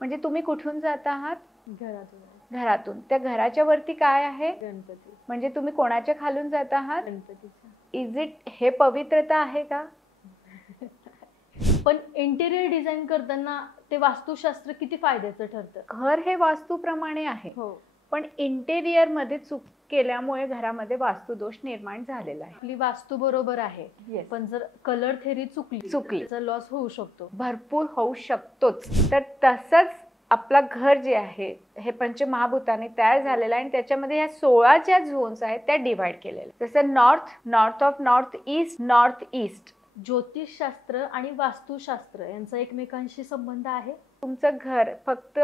म्हणजे तुम्ही कुठून जात आहात? घरातून. घरातून. त्या घराच्या वरती काय आहे? गणपती. म्हणजे तुम्ही कोणाच्या खालून जात आहात? गणपतीचा. इज इट हे पवित्रता आहे का? पण इंटेरियर डिझाईन करताना ते वास्तुशास्त्र किती फायद्याचं ठरतं? घर हे वास्तूप्रमाणे आहे, हो. पण इंटेरियर मध्ये चूक केल्यामुळे घरामध्ये वास्तुदोष निर्माण झालेला आहे. आपली वास्तू बरोबर आहे, Yes. पण जर कलर थेरी चुकली त्याचा लॉस होऊ शकतो. भरपूर होऊ शकतोच. तर तसंच आपलं घर जे आहे हे पंचमहाभूताने तयार झालेलं आहे आणि त्याच्यामध्ये ह्या 16 ज्या झोन्स आहेत त्या डिवाइड केलेल्या. जसं नॉर्थ ऑफ नॉर्थ ईस्ट. ज्योतिषशास्त्र आणि वास्तुशास्त्र यांचा एकमेकांशी संबंध आहे. तुमचं घर फक्त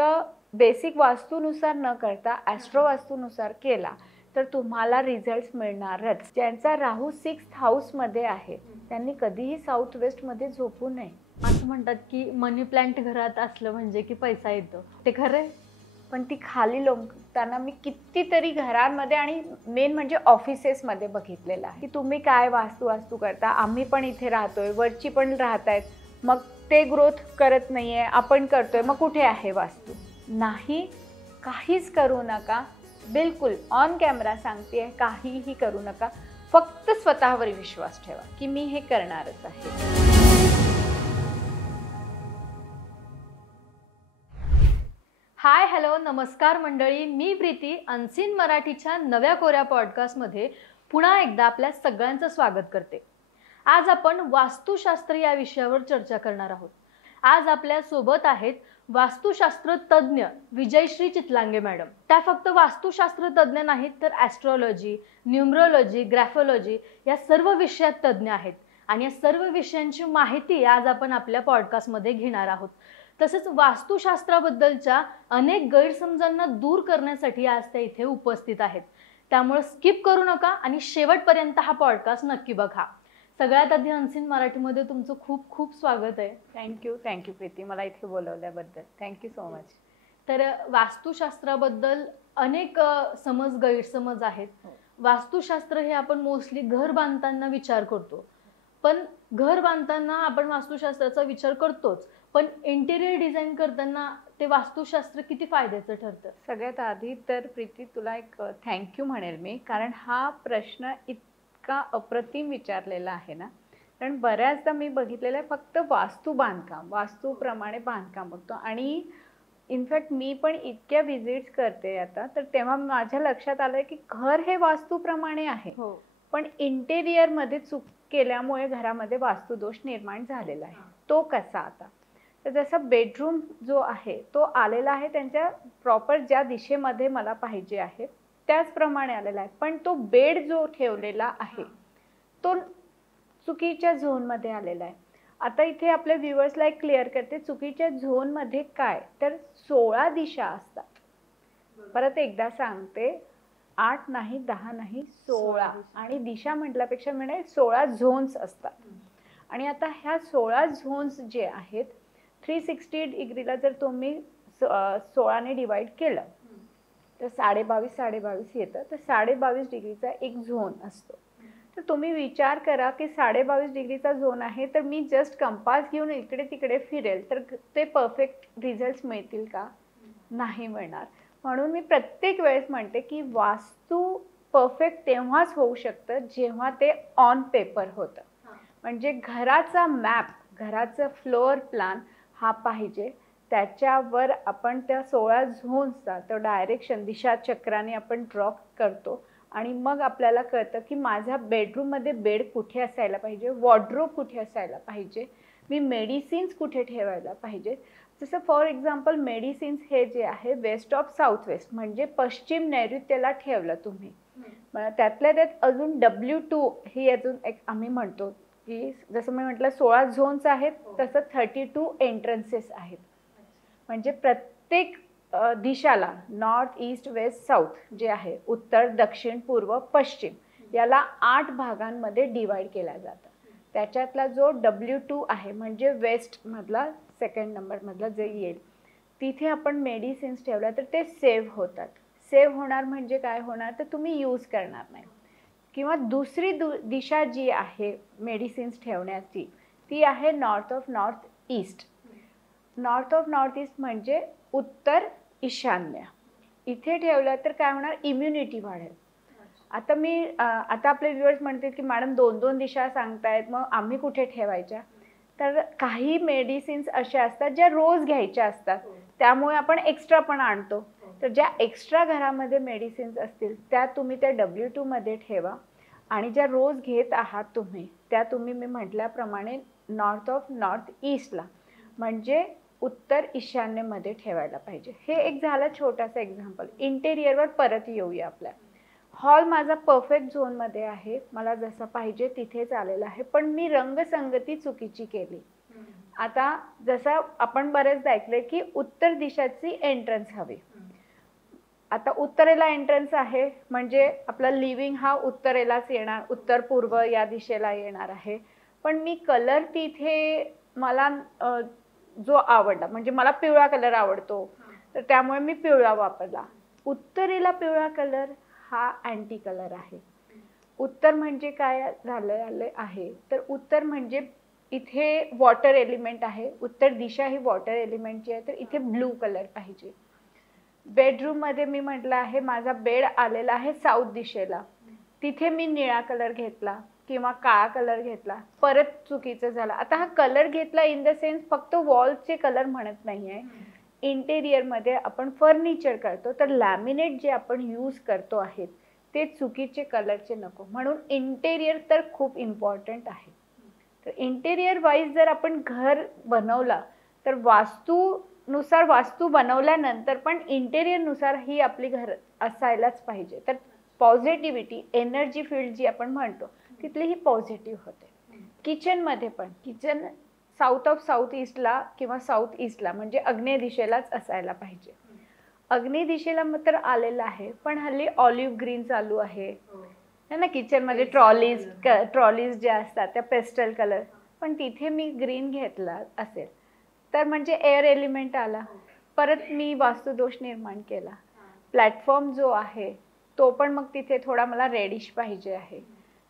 बेसिक वास्तूनुसार न करता ॲस्ट्रो वास्तूनुसार केला तर तुम्हाला रिझल्ट मिळणारच. ज्यांचा राहू 6th हाऊसमध्ये आहे त्यांनी कधीही साऊथ वेस्टमध्ये झोपू नये. असं म्हणतात की मनी प्लांट घरात असलं म्हणजे की पैसा येतो, ते खरं आहे? पण ती खाली लोंबताना मी कितीतरी घरांमध्ये आणि मेन म्हणजे ऑफिसेसमध्ये बघितलेलं आहे की तुम्ही काय वास्तू करता. आम्ही पण इथे राहतोय, वरची पण राहत आहेत, मग ते ग्रोथ करत नाहीये, आपण करतोय, मग कुठे आहे वास्तू? नाही, काहीच करू नका. बिलकुल ऑन कॅमेरा सांगते, काहीही करू नका. फक्त स्वतःवर विश्वास ठेवा की मी हे करणारच आहे. हाय, हॅलो, नमस्कार मंडळी. मी प्रीती अनसीन मराठीच्या नव्या कोऱ्या पॉडकास्टमध्ये पुन्हा एकदा आपल्या सगळ्यांचं स्वागत करते. आज आपण वास्तुशास्त्र या विषयावर चर्चा करणार आहोत. आज आपल्या सोबत आहेत वास्तुशास्त्र तज्ज्ञ विजयश्री चितलांगे मॅडम. त्या फक्त वास्तुशास्त्र तज्ज्ञ नाहीत तर ॲस्ट्रॉलॉजी, न्यूमरोलॉजी, ग्राफोलॉजी या सर्व विषयात तज्ज्ञ आहेत आणि या सर्व विषयांची माहिती आज आपण आपल्या पॉडकास्टमध्ये घेणार आहोत. तसेच वास्तुशास्त्राबद्दलच्या अनेक गैरसमजांना दूर करण्यासाठी आज त्या इथे उपस्थित आहेत. त्यामुळे स्किप करू नका आणि शेवटपर्यंत हा पॉडकास्ट नक्की बघा. सगळ्यात आधी अनसीन मराठीमध्ये तुमचं खूप खूप स्वागत आहे. थँक्यू प्रीती, मला इथे बोलवल्याबद्दल. Thank you so much. तर वास्तुशास्त्राबद्दल अनेक गैरसमज आहेत. वास्तुशास्त्र हे आपण मोस्टली घर बांधताना विचार करतो, पण घर बांधताना आपण वास्तुशास्त्राचा विचार करतोच, पण इंटेरियर डिझाईन करताना ते वास्तुशास्त्र किती फायद्याचं ठरतं? सगळ्यात आधी तर प्रीती तुला एक थँक्यू म्हणेल मी, कारण हा प्रश्न इतका अप्रतिम विचारलेला आहे ना. कारण बऱ्याचदा मी बघितलेलं आहे फक्त वास्तूप्रमाणे बांधकाम बघतो आणि इनफॅक्ट मी पण इतक्या व्हिजिट्स करते आता, तर तेव्हा माझ्या लक्षात आलं की घर हे वास्तूप्रमाणे आहे, पण इंटेरियरमध्ये चूक केल्यामुळे घरामध्ये वास्तुदोष निर्माण झालेला आहे. तो कसा आता? तर जसं बेडरूम जो आहे तो आलेला आहे त्यांच्या प्रॉपर ज्या दिशेमध्ये मला पाहिजे आहे त्याचप्रमाणे आलेला आहे, पण तो बेड जो ठेवलेला आहे तो चुकीच्या झोनमध्ये आलेला आहे. आता इथे आपल्या व्ह्युअर्सला एक क्लिअर करते, चुकीच्या झोनमध्ये काय तर 16 दिशा असतात. परत एकदा सांगते, 8 नाही, 10 नाही, 16. आणि दिशा म्हटल्यापेक्षा म्हणजे 16 झोन्स असतात. आणि आता ह्या 16 झोन्स जे आहेत 360 डिग्रीला जर तुम्ही 16ने डिवाइड केलं तर 22.5 येतं. तर 22.5 डिग्रीचा एक झोन असतो. तर तुम्ही विचार करा की 22.5 डिग्रीचा झोन आहे, तर मी जस्ट कंपास घेऊन इकडे तिकडे फिरेल तर ते परफेक्ट रिझल्ट्स मिळतील का? नाही मिळणार. म्हणून मी प्रत्येक वेळेस म्हणते की वास्तू परफेक्ट तेव्हाच होऊ शकतं जेव्हा ते ऑन पेपर होतं. म्हणजे घराचा मॅप, घराचं फ्लोअर प्लॅन हा पाहिजे, त्याच्यावर आपण त्या 16 झोन्सचा तो डायरेक्शन दिशा चक्राने आपण ड्रॉ करतो आणि मग आपल्याला कळतं की माझ्या बेडरूममध्ये बेड कुठे असायला पाहिजे, वॉर्डरोब कुठे असायला पाहिजे, मी मेडिसिन्स कुठे ठेवायला पाहिजे. जसं फॉर एक्झाम्पल मेडिसिन्स हे जे आहे वेस्ट ऑफ साऊथ वेस्ट म्हणजे पश्चिम नैऋत्यला ठेवलं तुम्ही, त्यातल्या त्यात अजून W2 ही अजून एक आम्ही म्हणतो की जसं मी म्हटलं 16 झोन्स आहेत तसं 32 एंट्रन्सेस आहेत. म्हणजे प्रत्येक दिशाला नॉर्थ ईस्ट वेस्ट साऊथ जे आहे, उत्तर दक्षिण पूर्व पश्चिम, याला 8 भागांमध्ये डिवाइड केला जातं. त्याच्यातला जो W2 आहे म्हणजे वेस्ट मधला 2nd नंबरमधला जे येईल तिथे आपण मेडिसिन्स ठेवल्या तर ते सेव्ह होतात. सेव्ह होणार म्हणजे काय होणार तर तुम्ही यूज करणार नाही. किंवा दुसरी दिशा जी आहे मेडिसिन्स ठेवण्याची ती आहे north of north east. North of north east म्हणजे उत्तर ईशान्य. इथे ठेवलं तर काय होणार, इम्युनिटी वाढेल. आता आपले व्ह्युअर्स म्हणतील की मॅडम 2-2 दिशा सांगतायत, मग आम्ही कुठे ठेवायच्या? तर काही मेडिसिन्स अशा असतात ज्या रोज घ्यायच्या असतात, त्यामुळे आपण एक्स्ट्रा पण आणतो. तर ज्या एक्स्ट्रा घरामध्ये मेडिसिन्स असतील त्या तुम्ही त्या W2 मध्ये ठेवा, आणि ज्या रोज घेत आहात तुम्ही त्या तुम्ही मी म्हटल्याप्रमाणे नॉर्थ ऑफ नॉर्थ ईस्टला म्हणजे उत्तर ईशान्येमध्ये ठेवायला पाहिजे. हे एक झालं छोटासा एक्झाम्पल. इंटेरियरवर परत येऊया. आपल्या हॉल माझा परफेक्ट झोनमध्ये आहे, मला जसं पाहिजे तिथेच आलेला आहे, पण मी रंगसंगती चुकीची केली. आता जसं आपण बरेचदा ऐकले की उत्तर दिशाची एंट्रन्स हवी. आता उत्तरेला एंट्रन्स आहे म्हणजे आपला लिव्हिंग हा उत्तरेलाच येणार, उत्तर पूर्व या दिशेला येणार आहे. पण मी कलर तिथे मला जो आवडला, म्हणजे मला पिवळा कलर आवडतो, तर त्यामुळे मी पिवळा वापरला. उत्तरेला पिवळा कलर हा अँटी कलर आहे. उत्तर म्हणजे काय झालं आहे, तर उत्तर म्हणजे इथे वॉटर एलिमेंट आहे, उत्तर दिशा ही वॉटर एलिमेंटची आहे, तर इथे ब्लू कलर पाहिजे. बेडरूम मध्ये मी म्हटलं आहे माझा बेड आलेला आहे साऊथ दिशेला, तिथे मी निळा कलर घेतला किंवा काळा कलर घेतला, परत चुकीचं झालं. आता हा कलर घेतला इन द सेन्स फक्त वॉलचे कलर म्हणत नाहीये. इंटेरियरमध्ये आपण फर्निचर करतो तर लॅमिनेट जे आपण यूज करतो आहेत ते चुकीचे कलरचे नको. म्हणून इंटेरियर तर खूप इम्पॉर्टंट आहे. तर इंटेरियर वाईज जर आपण घर बनवला तर वास्तूनुसार वास्तू बनवल्यानंतर पण इंटेरियरनुसार ही आपली घर असायलाच पाहिजे. तर पॉझिटिव्हिटी एनर्जी फील्ड जी आपण म्हणतो तिथली ही पॉझिटिव्ह होते. किचनमध्ये पण किचन साऊथ ऑफ साऊथ ईस्टला किंवा साऊथ ईस्टला म्हणजे आग्नेय दिशेलाच असायला पाहिजे. आग्नेय दिशेला मग तर आलेला आहे, पण हल्ली ऑलिव्ह ग्रीन चालू आहे ना किचनमध्ये. ट्रॉलीज ज्या असतात त्या पेस्टल कलर, पण तिथे मी ग्रीन घेतला असेल तर म्हणजे एअर एलिमेंट आला, परत मी वास्तुदोष निर्माण केला. प्लॅटफॉर्म जो आहे तो पण मग तिथे थोडा मला रेडिश पाहिजे आहे.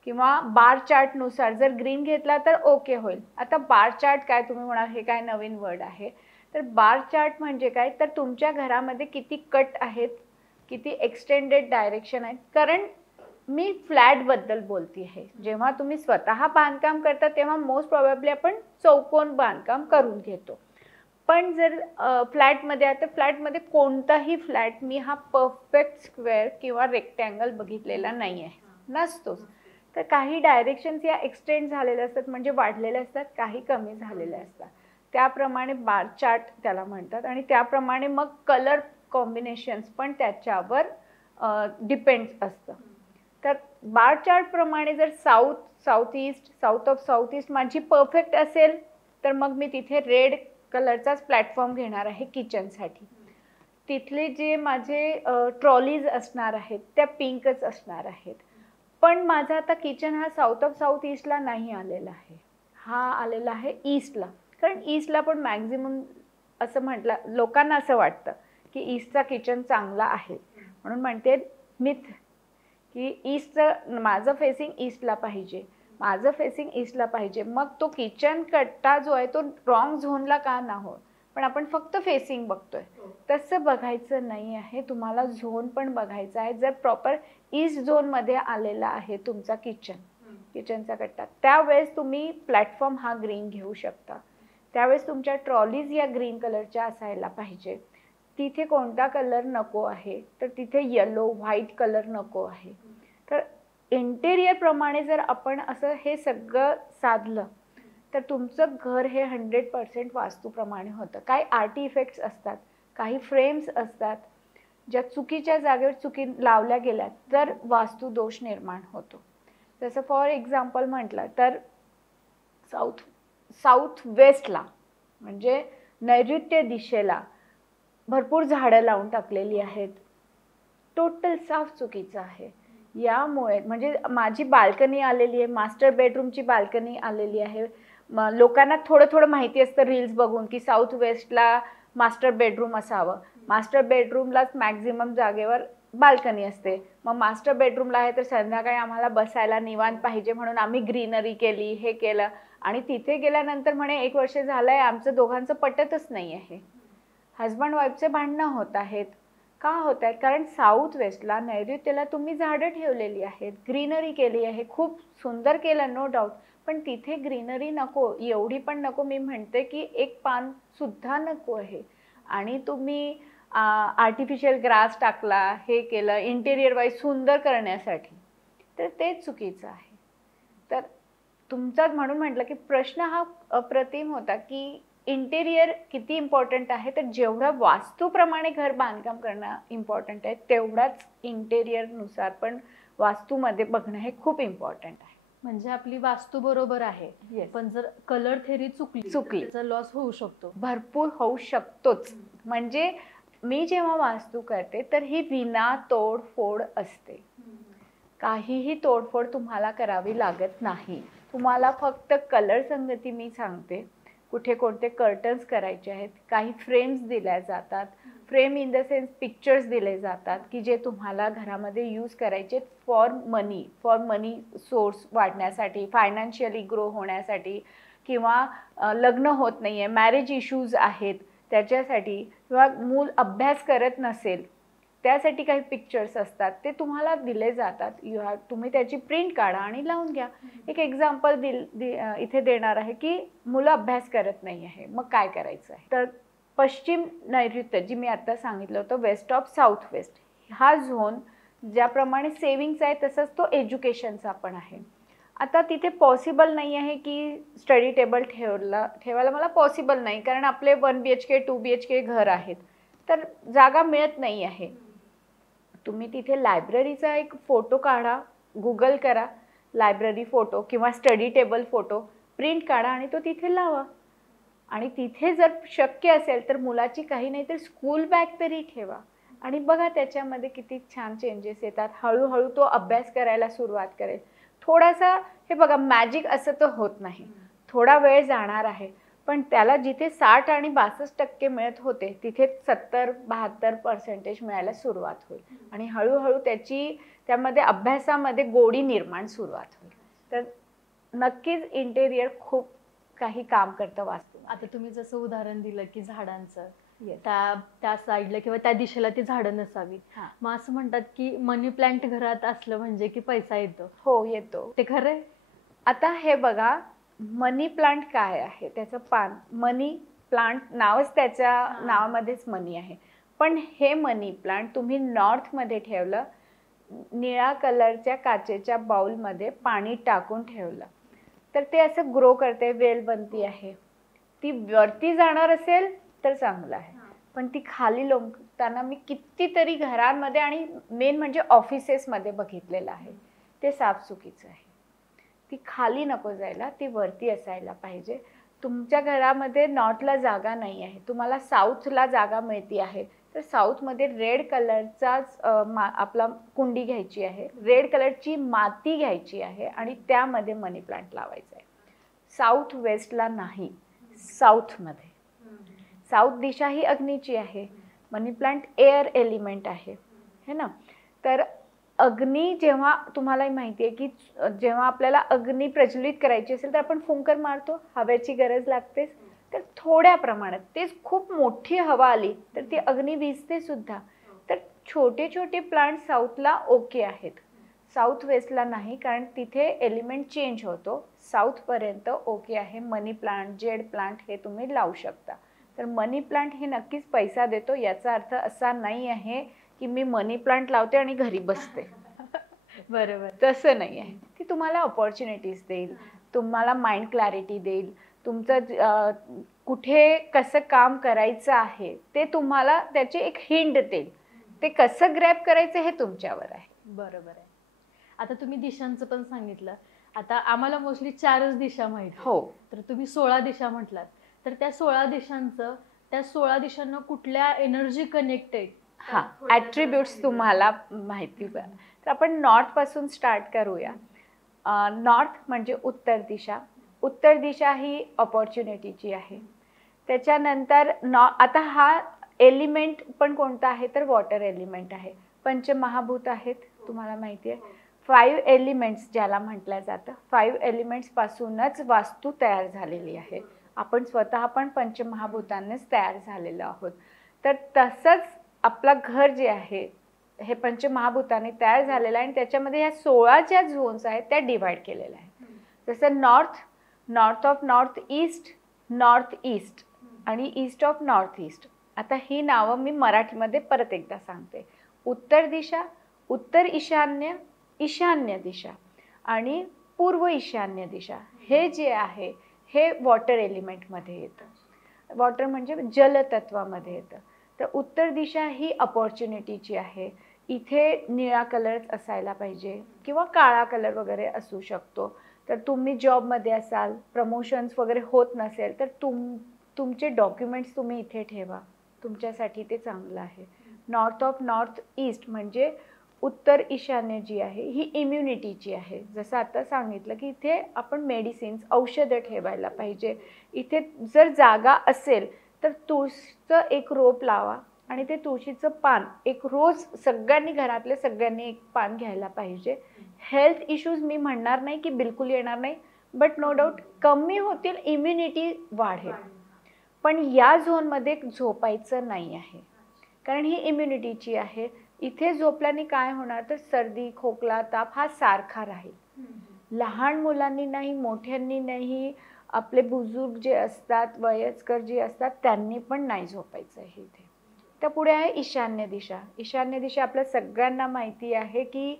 किंवा बार चार्टनुसार जर ग्रीन घेतला तर ओके होईल. आता बार चार्ट काय, तुम्ही म्हणाल हे काय नवीन वर्ड आहे. तर बार चार्ट म्हणजे काय, तर तुमच्या घरामध्ये किती कट आहेत, किती एक्सटेंडेड डायरेक्शन आहेत. कारण मी फ्लॅटबद्दल बोलते आहे. जेव्हा तुम्ही स्वतः बांधकाम करता तेव्हा मोस्ट प्रॉबेबली आपण चौकोन बांधकाम करून घेतो. पण जर फ्लॅटमध्ये आहे तर फ्लॅटमध्ये कोणताही फ्लॅट मी हा परफेक्ट स्क्वेअर किंवा रेक्टँगल बघितलेला नाही आहे, नसतोच. तर काही डायरेक्शन्स या एक्सटेंड झालेल्या असतात म्हणजे वाढलेले असतात, काही कमी झालेले असतात. त्याप्रमाणे बार चार्ट त्याला म्हणतात. आणि त्याप्रमाणे मग कलर कॉम्बिनेशन्स पण त्याच्यावर डिपेंड्स असतं. तर बार चार्टप्रमाणे जर साऊथ ऑफ साऊथ ईस्ट माझी परफेक्ट असेल तर मग मी तिथे रेड कलरचाच प्लॅटफॉर्म घेणार आहे किचनसाठी. तिथले जे माझे ट्रॉलीज असणार आहेत त्या पिंकच असणार आहेत. पण माझा आता किचन हा साऊथ ऑफ साऊथ ईस्टला नाही आलेला आहे, हा आलेला आहे ईस्टला. कारण ईस्टला पण मॅक्झिमम असं म्हटलं, लोकांना असं वाटतं की ईस्टचा किचन चांगला आहे, म्हणून म्हणते मिथ की ईस्टचं माझं फेसिंग ईस्टला पाहिजे, माझं फेसिंग ईस्टला पाहिजे. मग तो किचन कट्टा जो आहे तो रॉंग झोनला का ना हो, पण आपण फक्त फेसिंग बघतोय. तसं बघायचं नाही आहे, तुम्हाला झोन पण बघायचा आहे. जर प्रॉपर ईस्ट झोनमध्ये आलेला आहे तुमचा किचनचा कट्टा, त्यावेळेस तुम्ही प्लॅटफॉर्म हा ग्रीन घेऊ शकता. त्यावेळेस तुमच्या ट्रॉलीज या ग्रीन कलरच्या असायला पाहिजे. तिथे कोणता कलर नको आहे, तर तिथे येलो व्हाईट कलर नको आहे. तर इंटेरियर प्रमाणे जर आपण असं हे सगळं साधलं तर तुमचं घर हे 100% वास्तूप्रमाणे होतं. काही आर्टी इफेक्ट्स असतात, काही फ्रेम्स असतात ज्या चुकीच्या जागेवर लावल्या गेल्या तर वास्तुदोष निर्माण होतो. जसं फॉर एक्झाम्पल म्हटलं तर साऊथ वेस्टला म्हणजे नैऋत्य दिशेला भरपूर झाडं लावून टाकलेली आहेत, टोटल साफ चुकीचं आहे. यामुळे म्हणजे माझी बाल्कनी आलेली आहे, मास्टर बेडरूमची बाल्कनी आलेली आहे. लोकांना थोडं थोडं माहिती असतं रील्स बघून की साऊथ वेस्टला मास्टर बेडरूम असावं. मास्टर बेडरूमलाच मॅक्झिमम जागेवर बाल्कनी असते. मग मास्टर बेडरूमला आहे तर संध्याकाळी आम्हाला बसायला निवांत पाहिजे म्हणून आम्ही ग्रीनरी केली, हे केलं. आणि तिथे गेल्यानंतर म्हणे 1 वर्ष झालंय आमचं दोघांचं पटतच नाही आहे. हजबंड वाईफचे भांडणं होत आहेत. का होत आहेत? कारण साऊथ वेस्टला नैऋत्यला तुम्ही झाडं ठेवलेली आहेत, ग्रीनरी केली आहे, खूप सुंदर केलं नो डाऊट, पण तिथे ग्रीनरी नको, एवढी पण नको. मी म्हणते की एक पान सुद्धा नको आहे. आणि तुम्ही आर्टिफिशियल ग्रास टाकला, हे केलं इंटेरियर वाईज सुंदर करण्यासाठी, तर ते चुकीचं आहे. तर तुमचा म्हणून म्हटलं की प्रश्न हा अप्रतिम होता की इंटेरियर किती इम्पॉर्टंट आहे. तर जेवढं वास्तूप्रमाणे घर बांधकाम करणं इम्पॉर्टंट आहे, तेवढाच इंटेरियरनुसार पण वास्तूमध्ये बघणं हे खूप इम्पॉर्टंट आहे. म्हणजे आपली वास्तू बरोबर आहे, Yes. पण जर कलर थेरी चुकली त्याचा लॉस होऊ शकतो, भरपूर होऊ शकतोच. म्हणजे मी जेव्हा वास्तू करते तर ही विना तोडफोड असते. काहीही तोडफोड तुम्हाला करावी लागत नाही. तुम्हाला फक्त कलर संगती मी सांगते, कुठे कोणते कर्टन्स करायचे आहेत, काही फ्रेम्स दिल्या जातात. Frame in the sense pictures दिले जातात की जे तुम्हाला घरामध्ये यूज करायचे फॉर मनी सोर्स वाढण्यासाठी, फायनान्शियली ग्रो होण्यासाठी, किंवा लग्न होत नाही आहे, मॅरेज इश्यूज आहेत त्याच्यासाठी, किंवा मूल अभ्यास करत नसेल त्यासाठी काही पिक्चर्स असतात, ते तुम्हाला दिले जातात. तुम्ही त्याची प्रिंट काढा आणि लावून घ्या. एक एक्झाम्पल इथे देणार आहे की मुलं अभ्यास करत नाही आहे, मग काय करायचं आहे. तर पश्चिम नैऋत्य जी मी आता सांगितलं होतं, वेस्ट ऑफ साऊथ वेस्ट, हा झोन ज्याप्रमाणे सेविंगचा आहे तसंच तो एज्युकेशनचा पण आहे. आता तिथे पॉसिबल नाही आहे की स्टडी टेबल ठेवायला मला पॉसिबल नाही, कारण आपले 1 BHK 2 BHK घर आहेत, तर जागा मिळत नाही आहे. तुम्ही तिथे लायब्ररीचा एक फोटो काढा, गुगल करा लायब्ररी फोटो किंवा स्टडी टेबल फोटो, प्रिंट काढा आणि तो तिथे लावा. आणि तिथे जर शक्य असेल तर मुलाची काही नाही तर स्कूल बॅग तरी ठेवा आणि बघा त्याच्यामध्ये किती छान चेंजेस येतात. हळूहळू तो अभ्यास करायला सुरुवात करेल. थोडासा हे बघा, मॅजिक असं तर होत नाही, थोडा वेळ जाणार आहे, पण त्याला जिथे 60 आणि 62% मिळत होते तिथे 70-72% मिळायला सुरुवात होईल आणि हळूहळू त्यामध्ये अभ्यासामध्ये गोडी निर्माण सुरुवात होईल. तर नक्कीच इंटेरियर खूप काही काम करतं वास्तू. आता तुम्ही जसं उदाहरण दिलं की झाडांचं, Yes. त्या साईडला किंवा त्या दिशेला ती झाडं नसावीत, हां. मग असं म्हणतात की मनी प्लांट घरात असलं म्हणजे की पैसा येतो, हो, येतो. ते खरं आहे? आता हे बघा, मनी प्लांट काय आहे, त्याचं पान, मनी प्लांट नावच त्याच्या नावामध्येच मनी आहे. पण हे मनी प्लांट तुम्ही नॉर्थमध्ये ठेवलं, निळ्या कलरच्या काचेच्या बाउलमध्ये पाणी टाकून ठेवलं, तर ते असं ग्रो करते, वेल बनती आहे. ती वरती जाणार असेल तर चांगलं आहे, पण ती खाली लोंबताना मी कितीतरी घरांमध्ये आणि मेन म्हणजे ऑफिसेसमध्ये बघितलेलं आहे. ते साफचुकीचं आहे. ती खाली नको जायला, ती वरती असायला पाहिजे. तुमच्या घरामध्ये नॉर्थला जागा नाही आहे, तुम्हाला साऊथला जागा मिळती आहे, तर साऊथमध्ये रेड कलरचाच आपला कुंडी घ्यायची आहे, रेड कलरची माती घ्यायची आहे आणि त्यामध्ये मनी प्लांट लावायचा आहे. साऊथ वेस्टला नाही, साऊथमध्ये. साऊथ दिशा ही अग्नीची आहे, मनी प्लांट एअर एलिमेंट आहे, है ना. तर अग्नी जेव्हा तुम्हालाही माहिती आहे की जेव्हा आपल्याला अग्नी प्रज्वलित करायची असेल तर आपण फुंकर मारतो, हवेची गरज लागतेच. तर थोड्या प्रमाणात, तेच खूप मोठी हवा आली तर ती अग्नी विझते सुद्धा. तर छोटे छोटे प्लांट साऊथला ओके आहेत, साऊथ वेस्टला नाही, कारण तिथे एलिमेंट चेंज होतो. साऊथपर्यंत ओके आहे. मनी प्लांट, जेड प्लांट हे तुम्ही लावू शकता. तर मनी प्लांट हे नक्कीच पैसा देतो. याचा अर्थ असा नाही आहे की मी मनी प्लांट लावते आणि घरी बसते. बरोबर. तसं नाही आहे. ती तुम्हाला अपॉर्च्युनिटीज देईल, तुम्हाला माइंड क्लॅरिटी देईल, तुमचं कुठे कसं काम करायचं आहे ते तुम्हाला त्याची एक हिंट देईल. ते कसं ग्रॅब करायचं हे तुमच्यावर आहे. बरोबर आहे. आता तुम्ही दिशांचं पण सांगितलं. आता आम्हाला मोस्टली 4च दिशा माहिती, हो. तर तुम्ही 16 दिशा म्हटलात, तर त्या 16 दिशांचं, त्या 16 दिशांना कुठल्या एनर्जी कनेक्टेड, हां, ॲट्रिब्यूट्स तुम्हाला माहिती तर आपण नॉर्थपासून स्टार्ट करूया. नॉर्थ म्हणजे उत्तर दिशा. उत्तर दिशा ही अपॉर्च्युनिटीची आहे. त्याच्यानंतर आता हा एलिमेंट पण कोणता आहे तर वॉटर एलिमेंट आहे. पंचमहाभूत आहेत तुम्हाला माहिती आहे. 5 एलिमेंट्स ज्याला म्हटलं जातं, 5 एलिमेंट्सपासूनच वास्तू तयार झालेली आहे. आपण स्वतः पण पंचमहाभूतांनीच तयार झालेलो आहोत. तर तसंच आपलं घर जे आहे हे पंचमहाभूतांनी तयार झालेलं आहे आणि त्याच्यामध्ये ह्या 16 ज्या झोन्स आहेत त्या डिवाइड केलेल्या आहेत. जसं नॉर्थ ऑफ नॉर्थ ईस्ट आणि ईस्ट ऑफ नॉर्थ ईस्ट. आता ही नावं मी मराठीमध्ये परत एकदा सांगते. उत्तर दिशा, उत्तर ईशान्य दिशा आणि पूर्व ईशान्य दिशा हे जे आहे हे वॉटर एलिमेंटमध्ये येतं. वॉटर म्हणजे जलतत्वामध्ये येतं. तर उत्तर दिशा ही अपॉर्च्युनिटीची आहे. इथे निळा कलर असायला पाहिजे किंवा काळा कलर वगैरे असू शकतो. तर तुम्ही जॉबमध्ये असाल, प्रमोशन्स वगैरे होत नसेल तर तुमचे डॉक्युमेंट्स तुम्ही इथे ठेवा, तुमच्यासाठी ते चांगलं आहे. नॉर्थ ऑफ नॉर्थ ईस्ट म्हणजे उत्तर ईशान्य जी आहे ही इम्युनिटीची आहे. जसं आता सांगितलं की इथे आपण मेडिसिन्स, औषधं ठेवायला पाहिजे. इथे जर जागा असेल तर तुळशीचं एक रोप लावा आणि ते तुळशीचं पान एक रोज घरातल्या सगळ्यांनी एक पान घ्यायला पाहिजे. हेल्थ इश्यूज मी म्हणणार नाही की बिलकुल येणार नाही, बट नो डाऊट कमी होतील, इम्युनिटी वाढेल. पण या झोनमध्ये झोपायचं नाही आहे, कारण ही इम्युनिटीची आहे. इथे झोपल्याने काय होणार तर सर्दी, खोकला, ताप हा सारखा राहील. लहान मुलांनी नाही, मोठ्यांनी नाही, आपले बुजुर्ग जे असतात, वयस्कर जे असतात त्यांनी पण नाही झोपायचं आहे इथे. तर पुढे आहे ईशान्य दिशा. ईशान्य दिशा आपल्या सगळ्यांना माहिती आहे की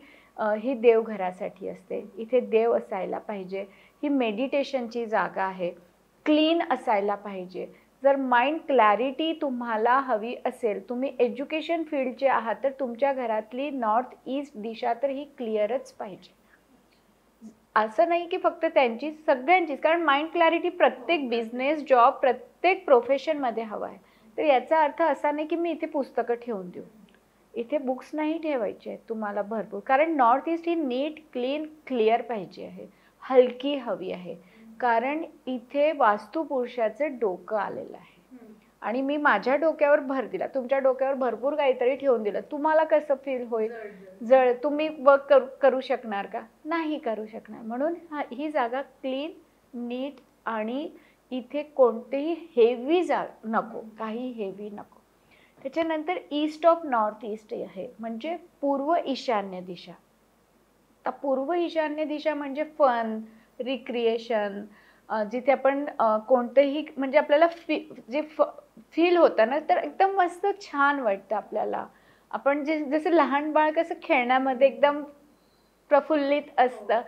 ही देवघरासाठी असते. इथे देव असायला पाहिजे. ही मेडिटेशनची जागा आहे. क्लीन असायला पाहिजे. जर माइंड क्लॅरिटी तुम्हाला हवी असेल, तुम्ही एज्युकेशन फील्डचे आहात तर तुमच्या घरातली नॉर्थ ईस्ट दिशा तर ही क्लिअरच पाहिजे. असं नाही की फक्त त्यांचीच, सगळ्यांचीच, कारण माइंड क्लॅरिटी प्रत्येक बिझनेस, जॉब, प्रत्येक प्रोफेशनमध्ये हवा आहे. तर याचा अर्थ असा नाही की मी इथे पुस्तकं ठेवून देऊ. इथे बुक्स नाही ठेवायचे आहेत तुम्हाला भरपूर, कारण नॉर्थ ईस्ट ही नीट, क्लीन, क्लिअर पाहिजे आहे, हलकी हवी आहे. कारण इथे वास्तुपुरुषाचं डोकं आलेलं आहे आणि मी माझ्या डोक्यावर भर दिला, तुमच्या डोक्यावर भरपूर काहीतरी ठेवून दिलं, तुम्हाला कसं फील होईल? जळ. तुम्ही वर्क करू शकणार का? नाही करू शकणार. म्हणून ही जागा क्लीन, नीट आणि इथे कोणतेही हेवी नको, काही हेवी नको. त्याच्यानंतर ईस्ट ऑफ नॉर्थ ईस्ट आहे म्हणजे पूर्व ईशान्य दिशा. आता पूर्व ईशान्य दिशा म्हणजे फन, रिक्रिएशन, जिथे आपण कोणतेही म्हणजे आपल्याला फील होतं ना तर एकदम मस्त छान वाटतं आपल्याला. आपण जसं लहान बाळ कसं खेळण्यामध्ये एकदम प्रफुल्लित असतं,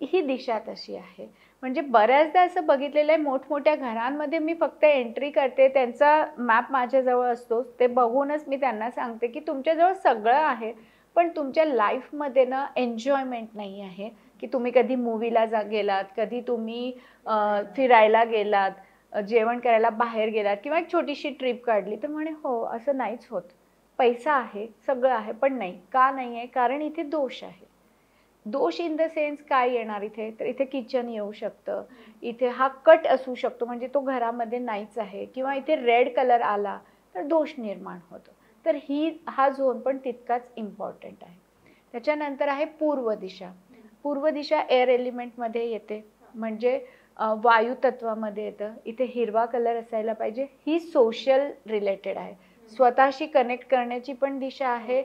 ही दिशा तशी आहे. म्हणजे बऱ्याचदा असं बघितलेलं आहे, मोठमोठ्या घरांमध्ये मी फक्त एंट्री करते, त्यांचा मॅप माझ्याजवळ असतो, ते बघूनच मी त्यांना सांगते की तुमच्याजवळ सगळं आहे पण तुमच्या लाईफमध्ये ना एन्जॉयमेंट नाही आहे. की तुम्ही कधी मूवीला गेलात, कधी तुम्ही फिरायला गेलात, जेवण करायला बाहेर गेलात किंवा एक छोटीशी ट्रिप काढली तर म्हणे हो असं नाहीच होत. पैसा आहे, सगळं आहे, पण नाही. का नाही आहे? कारण इथे दोष आहे. दोष इन द सेन्स काय येणार इथे? तर इथे किचन येऊ शकतं, इथे हा कट असू शकतो म्हणजे तो घरामध्ये नाहीच आहे, किंवा इथे रेड कलर आला तर दोष निर्माण होतो. तर हा झोन पण तितकाच इम्पॉर्टंट आहे. त्याच्यानंतर आहे पूर्व दिशा. पूर्व दिशा एअर एलिमेंटमध्ये येते म्हणजे वायू तत्वामध्ये येतं. इथे हिरवा कलर असायला पाहिजे. ही सोशल रिलेटेड आहे, स्वतःशी कनेक्ट करण्याची पण दिशा आहे,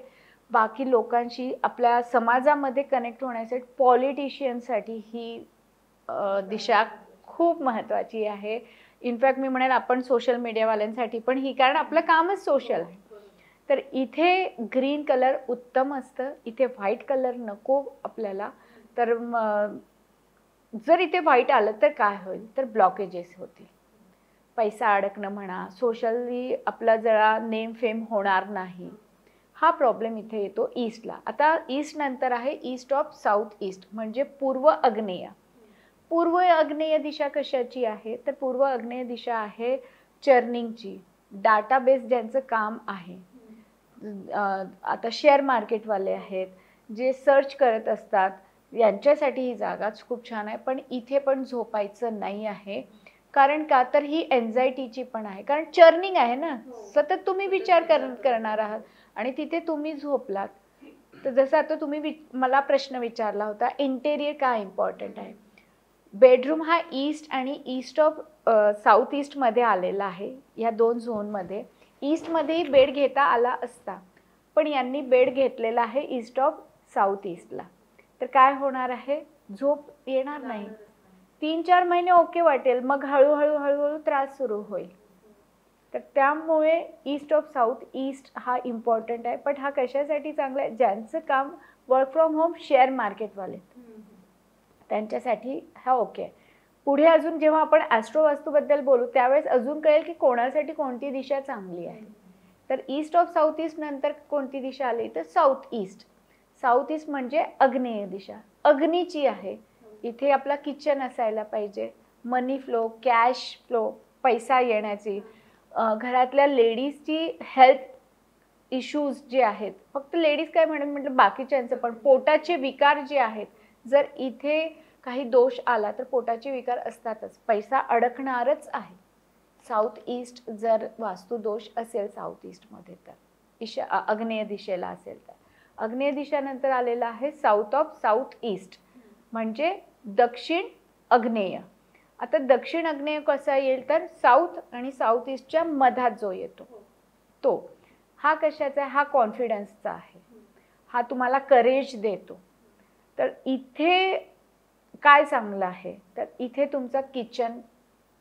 बाकी लोकांशी, आपल्या समाजामध्ये कनेक्ट होण्यासाठी, पॉलिटिशियनसाठी ही दिशा खूप महत्त्वाची आहे. इनफॅक्ट मी म्हणेन आपण सोशल मीडियावाल्यांसाठी पण ही, कारण आपलं कामच सोशल आहे. तर इथे ग्रीन कलर उत्तम असतं. इथे व्हाईट कलर नको आपल्याला. तर जर इथे व्हाईट आलं तर काय होईल तर ब्लॉकेजेस होतील, पैसा अडकणं म्हणा, सोशली आपला जरा नेम फेम होणार नाही, हा प्रॉब्लेम इथे येतो ईस्टला. आता ईस्ट नंतर आहे ईस्ट ऑफ साऊथ ईस्ट म्हणजे पूर्व आग्नेय. पूर्व आग्नेय दिशा कशाची आहे तर पूर्व आग्नेय दिशा आहे चर्निंगची. डाटाबेस ज्यांचं काम आहे, आता शेअर मार्केटवाले आहेत जे सर्च करत असतात, यांच्यासाठी ही जागाच खूप छान आहे. पण इथे पण झोपायचं नाही आहे. कारण का तर ही एन्झायटीची पण आहे, कारण चर्निंग आहे ना, सतत तुम्ही विचार करणार आहात आणि तिथे तुम्ही झोपलात तर जसं आता तुम्ही मला प्रश्न विचारला होता, इंटेरियर का इम्पॉर्टंट आहे. बेडरूम हा ईस्ट आणि ईस्ट ऑफ साऊथ ईस्टमध्ये आलेला आहे. या 2 झोनमध्ये ईस्टमध्येही बेड घेता आला असता, पण यांनी बेड घेतलेला आहे ईस्ट ऑफ साऊथ ईस्टला. तर काय होणार आहे, झोप येणार नाही. 3-4 महिने ओके वाटेल, मग हळूहळू हळूहळू त्रास सुरू होईल. तर त्यामुळे ईस्ट ऑफ साऊथ ईस्ट हा इम्पॉर्टंट आहे. पण हा कशासाठी चांगला आहे, ज्यांचं काम वर्क फ्रॉम होम शेअर मार्केटवाले त्यांच्यासाठी हा ओके आहे. पुढे अजून जेव्हा आपण ॲस्ट्रोवास्तूबद्दल बोलू त्यावेळेस अजून कळेल की कोणासाठी कोणती दिशा चांगली आहे. तर ईस्ट ऑफ साऊथ ईस्ट नंतर कोणती दिशा आली, तर साऊथ ईस्ट. साऊथ ईस्ट म्हणजे आग्नेय दिशा, अग्नीची आहे. इथे आपला किचन असायला पाहिजे, मनी फ्लो, कॅश फ्लो, पैसा येण्याची, घरातल्या लेडीजची हेल्थ इश्यूज जे आहेत, फक्त लेडीज काय म्हटलं बाकीच्यांचं पण पोटाचे विकार जे आहेत, जर इथे काही दोष आला तर पोटाचे विकार असतातच, पैसा अडकणारच आहे. साऊथ ईस्ट जर वास्तुदोष असेल साऊथ ईस्टमध्ये तर आग्नेय दिशेला असेल तर. आग्नेय दिशानंतर आलेला आहे साऊथ ऑफ साऊथ ईस्ट म्हणजे दक्षिण आग्नेय. आता दक्षिण आग्नेय कसा येईल, तर साऊथ आणि साऊथ ईस्टच्या मधात जो येतो तो. हा कशाचा आहे, हा कॉन्फिडन्सचा आहे, हा तुम्हाला करेज देतो. तर इथे काय चांगलं आहे, तर इथे तुमचा किचन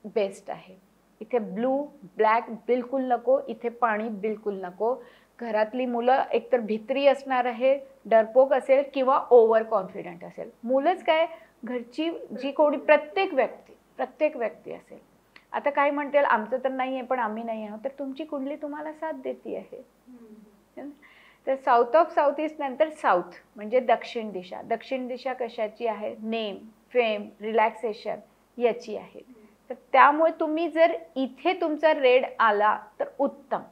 बेस्ट आहे. इथे ब्लू ब्लॅक बिलकुल नको, इथे पाणी बिलकुल नको. घरातली मुलं एकतर भित्री असणार आहे, डरपोक असेल किंवा ओव्हर कॉन्फिडंट असेल. मुलंच काय, घरची जी कोणी प्रत्येक व्यक्ती असेल. आता काही म्हणतील आमचं तर नाही आहे पण आम्ही नाही आहोत, तर तुमची कुंडली तुम्हाला साथ देती आहे. तर साऊथ ऑफ साऊथ ईस्ट नंतर साऊथ म्हणजे दक्षिण दिशा. दक्षिण दिशा कशाची आहे, नेम, फेम, रिलॅक्सेशन याची आहे. तर त्यामुळे तुम्ही जर इथे तुमचा रेड आला तर उत्तम.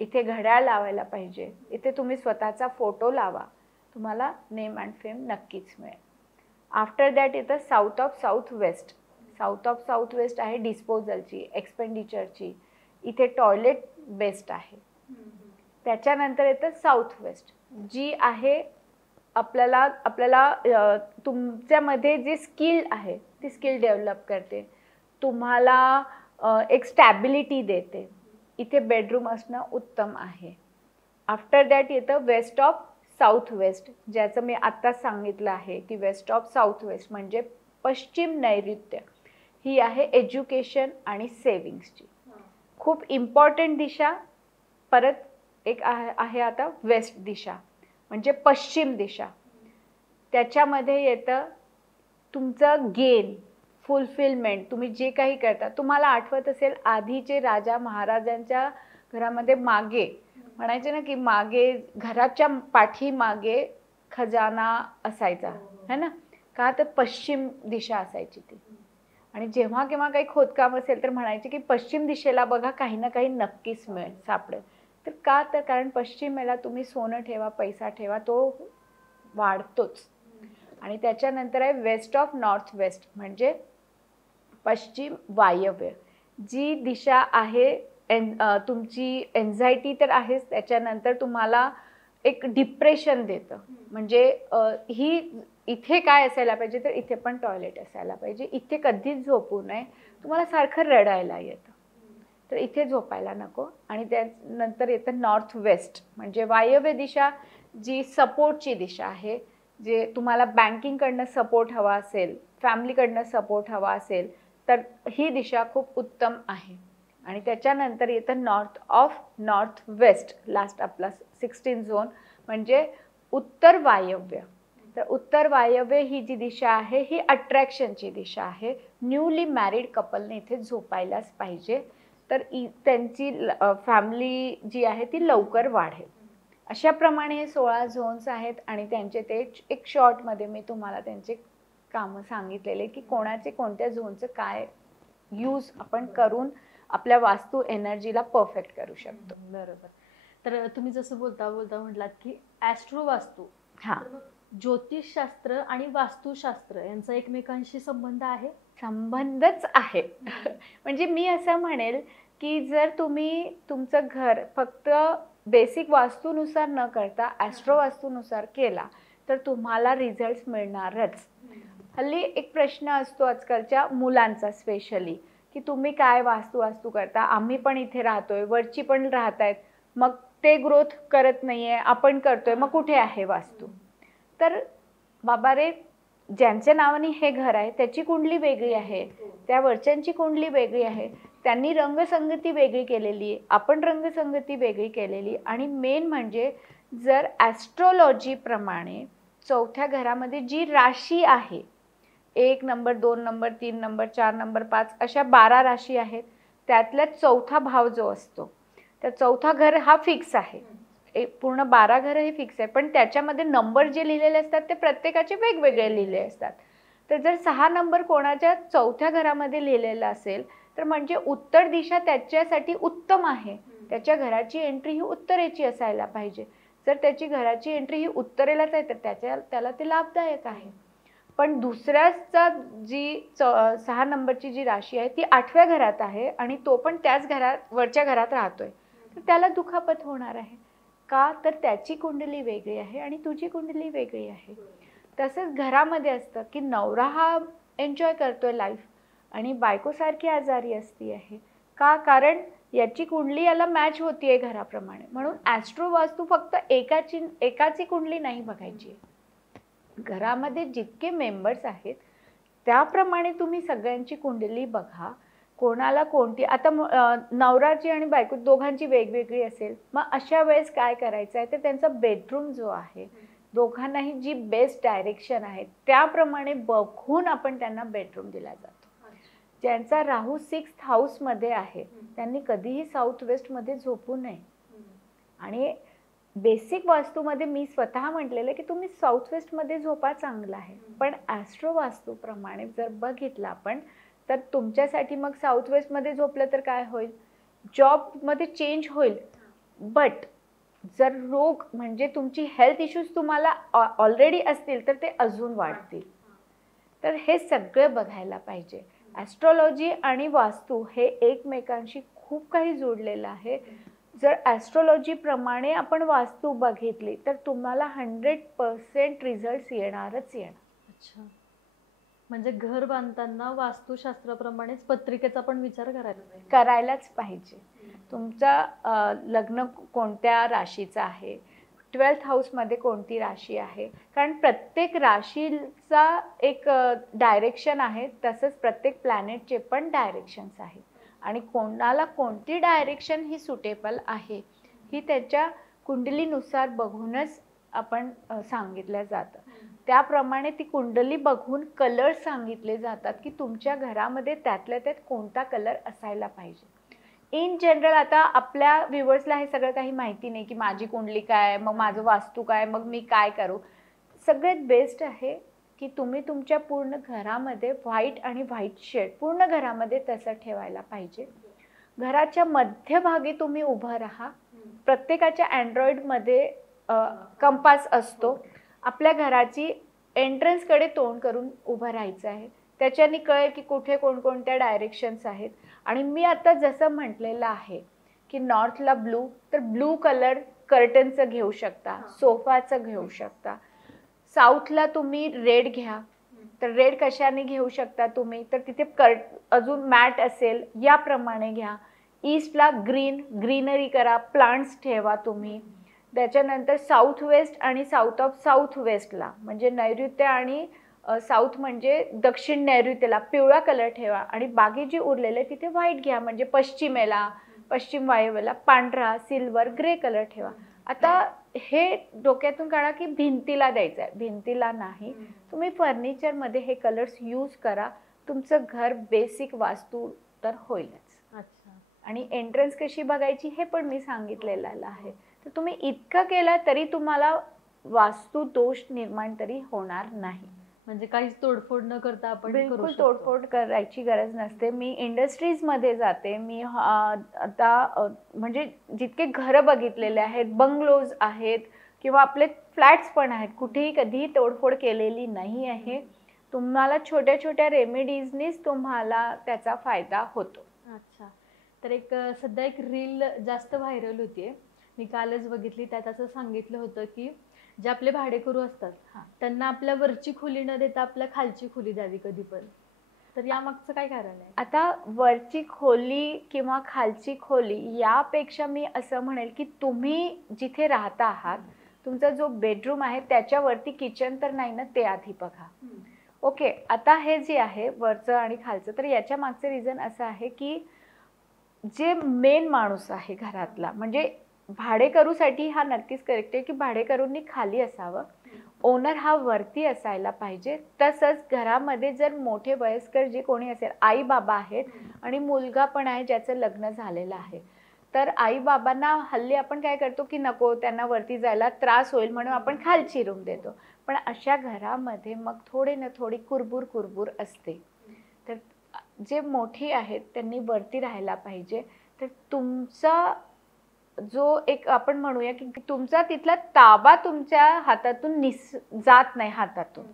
इथे घड्याळ लावायला पाहिजे, इथे तुम्ही स्वतःचा फोटो लावा, तुम्हाला नेम अँड फेम नक्कीच मिळेल. आफ्टर दॅट येतं south of south west. South of south west आहे डिस्पोजलची, एक्सपेंडिचरची. इथे टॉयलेट बेस्ट आहे. त्याच्यानंतर येतं साऊथ वेस्ट जी आहे आपल्याला तुमच्यामध्ये जी स्किल आहे ती स्किल डेव्हलप करते, तुम्हाला एक स्टॅबिलिटी देते. इथे बेडरूम असणं उत्तम आहे. आफ्टर दॅट येतं वेस्ट ऑफ साऊथ वेस्ट, ज्याचं मी आत्ताच सांगितलं आहे की वेस्ट ऑफ साऊथ वेस्ट म्हणजे पश्चिम नैऋत्य. ही आहे एज्युकेशन आणि सेविंग्सची खूप इम्पॉर्टंट दिशा. परत एक आहे आता वेस्ट दिशा म्हणजे पश्चिम दिशा. त्याच्यामध्ये येतं तुमचं गेन, फुलफिलमेंट. तुम्ही जे काही करता, तुम्हाला आठवत असेल आधीचे राजा महाराजांच्या घरामध्ये मागे म्हणायचे ना की मागे घराच्या पाठीमागे खजाना असायचा है ना, का तर पश्चिम दिशा असायची ती. आणि जेव्हा केव्हा काही खोदकाम असेल तर म्हणायचे की पश्चिम दिशेला बघा, काही ना काही नक्कीच मिळेल, सापडेल. तर का, तर कारण पश्चिमेला तुम्ही सोनं ठेवा, पैसा ठेवा, तो वाढतोच. आणि त्याच्यानंतर आहे वेस्ट ऑफ नॉर्थ वेस्ट म्हणजे पश्चिम वायव्य. जी दिशा आहे तुमची एन्झायटी तर आहेच, त्याच्यानंतर तुम्हाला एक डिप्रेशन देतं. म्हणजे ही इथे काय असायला पाहिजे, तर इथे पण टॉयलेट असायला पाहिजे, इथे कधीच झोपू नये, तुम्हाला सारखं रडायला येतं, तर इथे झोपायला नको. आणि त्यानंतर येतं नॉर्थ वेस्ट म्हणजे वायव्य दिशा, जी सपोर्टची दिशा आहे. जे तुम्हाला बँकिंगकडनं सपोर्ट हवा असेल, फॅमिलीकडनं सपोर्ट हवा असेल, तर ही दिशा खूप उत्तम आहे. आणि त्याच्यानंतर येतं north of north west, last आपला 16 झोन म्हणजे उत्तर वायव्य. तर उत्तर वायव्य ही जी दिशा आहे ही अट्रॅक्शनची दिशा आहे. न्यूली मॅरिड कपलने इथे झोपायलाच पाहिजे, तर त्यांची फॅमिली जी आहे ती लवकर वाढेल. अशाप्रमाणे हे 16 झोन्स आहेत आणि त्यांचे ते एक शॉर्टमध्ये मी तुम्हाला त्यांचे कामं सांगितलेले की कोणाचे कोणत्या झोनचं काय यूज आपण करून आपल्या वास्तू एनर्जीला परफेक्ट करू शकतो. बरोबर. तर तुम्ही जसं बोलता म्हटलात की ॲस्ट्रो वास्तू, हां, ज्योतिषशास्त्र आणि वास्तुशास्त्र यांचा एकमेकांशी संबंध आहे. संबंधच आहे. म्हणजे मी असं म्हणेल की जर तुम्ही तुमचं घर फक्त बेसिक वास्तूनुसार न करता ॲस्ट्रो वास्तूनुसार केला तर तुम्हाला रिझल्ट्स मिळणारच. हल्ली एक प्रश्न असतो आजकालच्या मुलांचा स्पेशली, की तुम्ही काय वास्तू करता, आम्ही पण इथे राहतोय, वरची पण राहत आहेत, मग ते ग्रोथ करत नाहीये, आपण करतोय, मग कुठे आहे वास्तू? तर बाबा रे, ज्यांच्या नावाने हे घर आहे त्याची कुंडली वेगळी आहे, त्या वरच्यांची कुंडली वेगळी आहे, त्यांनी रंगसंगती वेगळी केलेली आहे, आपण रंगसंगती वेगळी केलेली. आणि मेन म्हणजे जर ॲस्ट्रॉलॉजीप्रमाणे चौथ्या घरामध्ये जी राशी आहे, 1 नंबर, 2 नंबर, 3 नंबर, 4 नंबर, 5 अशा 12 राशी आहेत, त्यातला चौथा भाव जो असतो, त्या चौथा घर हा फिक्स आहे. पूर्ण 12 घरं हे फिक्स आहे, पण त्याच्यामध्ये नंबर जे लिहिलेले असतात ते प्रत्येकाचे वेगवेगळे लिहिले असतात. तर जर 6 नंबर कोणाच्या चौथ्या घरामध्ये लिहिलेला असेल तर म्हणजे उत्तर दिशा त्याच्यासाठी उत्तम आहे, त्याच्या घराची एंट्री ही उत्तरेची असायला पाहिजे. जर त्याची घराची एंट्री ही उत्तरेलाच आहे तर त्याला ते लाभदायक आहे. पण दुसऱ्याचा जी 6 नंबरची जी राशी आहे ती 8व्या घरात आहे आणि तो पण त्याच वरच्या घरात राहतोय, तर त्याला दुखापत होणार आहे. का? तर त्याची कुंडली वेगळी आहे आणि तुझी कुंडली वेगळी आहे. तसंच घरामध्ये असतं की नवरा हा एन्जॉय करतोय लाईफ आणि बायकोसारखी आजारी असती आहे. का? कारण याची कुंडली याला मॅच होतीये घराप्रमाणे. म्हणून ॲस्ट्रो वास्तू फक्त एकाची कुंडली नाही बघायची. घरामध्ये जितके मेंबर्स आहेत त्याप्रमाणे तुम्ही सगळ्यांची कुंडली बघा. कोणाला कोणती, आता नवराची आणि बायको दोघांची वेगवेगळी असेल, मग अशा वेळेस काय करायचं आहे, तर त्यांचा बेडरूम जो आहे, दोघांनाही जी बेस्ट डायरेक्शन आहे त्याप्रमाणे बघून आपण त्यांना बेडरूम दिला जातो. ज्यांचा राहू 6th हाऊसमध्ये आहे त्यांनी कधीही साऊथ वेस्टमध्ये झोपू नये. आणि बेसिक वास्तूमध्ये मी स्वतः म्हटलेलं की तुम्ही साऊथ वेस्टमध्ये झोपा, चांगलं आहे, पण ॲस्ट्रो वास्तूप्रमाणे जर बघितलं आपण तर तुमच्यासाठी मग साऊथ वेस्टमध्ये झोपलं तर काय होईल, जॉबमध्ये चेंज होईल. बट जर रोग म्हणजे तुमची हेल्थ इश्यूज तुम्हाला ऑलरेडी असतील तर ते अजून वाढतील. तर हे सगळं बघायला पाहिजे. ॲस्ट्रॉलॉजी आणि वास्तू हे एकमेकांशी खूप काही जोडलेलं आहे. जर ॲस्ट्रॉलॉजीप्रमाणे आपण वास्तू बघितली तर तुम्हाला 100% रिझल्ट्स येणारच येणार. अच्छा, म्हणजे घर बांधताना वास्तुशास्त्राप्रमाणेच पत्रिकेचा पण विचार करायलाच पाहिजे. तुमचा लग्न कोणत्या राशीचा आहे, 12th हाऊसमध्ये कोणती राशी आहे, कारण प्रत्येक राशीचा एक डायरेक्शन आहे, तसंच प्रत्येक प्लॅनेटचे पण डायरेक्शन्स आहेत आणि कोणाला कोणती डायरेक्शन ही सुटेबल आहे ही त्याच्या कुंडलीनुसार बघूनच आपण सांगितलं जातं. त्याप्रमाणे ती कुंडली बघून कलर सांगितले जातात की तुमच्या घरामध्ये त्यातल्या त्यात कोणता कलर असायला पाहिजे. इन जनरल आता आपल्या व्ह्युअर्सला हे सगळं काही माहिती नाही की माझी कुंडली काय, मग माझं वास्तू काय, मग मी काय करू. सगळ्यात बेस्ट आहे की तुम्ही तुमच्या पूर्ण घरामध्ये व्हाईट आणि व्हाईट शेड पूर्ण घरामध्ये तसं ठेवायला पाहिजे. घराच्या मध्यभागी तुम्ही उभं राहा. प्रत्येकाच्या अँड्रॉइडमध्ये कंपास असतो. आपल्या घराची एंट्रन्सकडे तोंड करून उभं राहायचं आहे. त्याच्याने कळेल की कुठे कोणकोणत्या डायरेक्शन्स आहेत. आणि मी आता जसं म्हटलेलं आहे की नॉर्थला ब्लू, तर ब्लू कलर कर्टनचं घेऊ शकता, सोफाचं घेऊ शकता. साऊथला तुम्ही रेड घ्या, तर रेड कशाने घेऊ शकता तुम्ही, तर तिथे अजून मॅट असेल याप्रमाणे घ्या. ईस्टला ग्रीनरी करा, प्लांट्स ठेवा तुम्ही. त्याच्यानंतर साऊथ वेस्ट आणि साऊथ ऑफ साऊथ वेस्टला म्हणजे नैऋत्य आणि साऊथ म्हणजे दक्षिण नैऋत्यला पिवळा कलर ठेवा आणि बाकी जी उरलेले तिथे व्हाईट घ्या. म्हणजे पश्चिम वायव्येला पांढरा, सिल्वर, ग्रे कलर ठेवा. आता हे डोक्यातून काढा की भिंतीला द्यायचं आहे, भिंतीला नाही. तुम्ही फर्निचरमध्ये हे कलर्स यूज करा. तुमचं घर बेसिक वास्तू तर होईलच. अच्छा, आणि एंट्रन्स कशी बघायची हे पण मी सांगितलेलं आहे. तर तुम्ही इतकं केलं तरी तुम्हाला वास्तू दोष निर्माण तरी होणार नाही. म्हणजे काहीच तोडफोड न करता आपण बिलकुल तोडफोड करायची गरज नसते. मी इंडस्ट्रीजमध्ये जाते. मी आता म्हणजे जितके घरं बघितलेले आहेत, बंगलोज आहेत किंवा आपले फ्लॅट्स पण आहेत, कुठेही कधीही तोडफोड केलेली नाही आहे. तुम्हाला छोट्या छोट्या रेमेडीजनीच तुम्हाला त्याचा फायदा होतो. अच्छा, तर सध्या एक रील जास्त व्हायरल होतीये. मी कालच बघितली, त्यात असं सांगितलं होतं की जे आपले भाडेकरू असतात हा. त्यांना आपल्या वरची खोली न देता आपल्या खालची खोली द्यावी कधी पण. तर यामागचं काय कारण आहे? आता वरची खोली किंवा खालची खोली यापेक्षा मी असं म्हणेल की तुम्ही जिथे राहता आहात, तुमचा जो बेडरूम आहे त्याच्यावरती किचन तर नाही ना, ते आधी बघा. ओके, आता हे जे आहे वरचं आणि खालचं, तर याच्या मागचं रिझन असं आहे की जे मेन माणूस आहे घरातला, म्हणजे भाडेकरूसाठी हा नक्कीच करेक्ट आहे की भाडेकरूंनी खाली असावं, ओनर हा वरती असायला पाहिजे. तसंच घरामध्ये जर मोठे वयस्कर जे कोणी असेल, आई बाबा आहेत आणि मुलगा पण आहे ज्याचं लग्न झालेलं आहे, तर आई बाबांना हल्ली आपण काय करतो की नको, त्यांना वरती जायला त्रास होईल म्हणून आपण खालची रूम देतो. पण अशा घरामध्ये मग थोडे ना थोडी कुरबुर कुरबुर असते. तर जे मोठी आहेत त्यांनी वरती राहायला पाहिजे. तर तुमचा जो एक आपण म्हणूया की तुमचा तिथला ताबा तुमच्या हातातून जात नाही हातातून.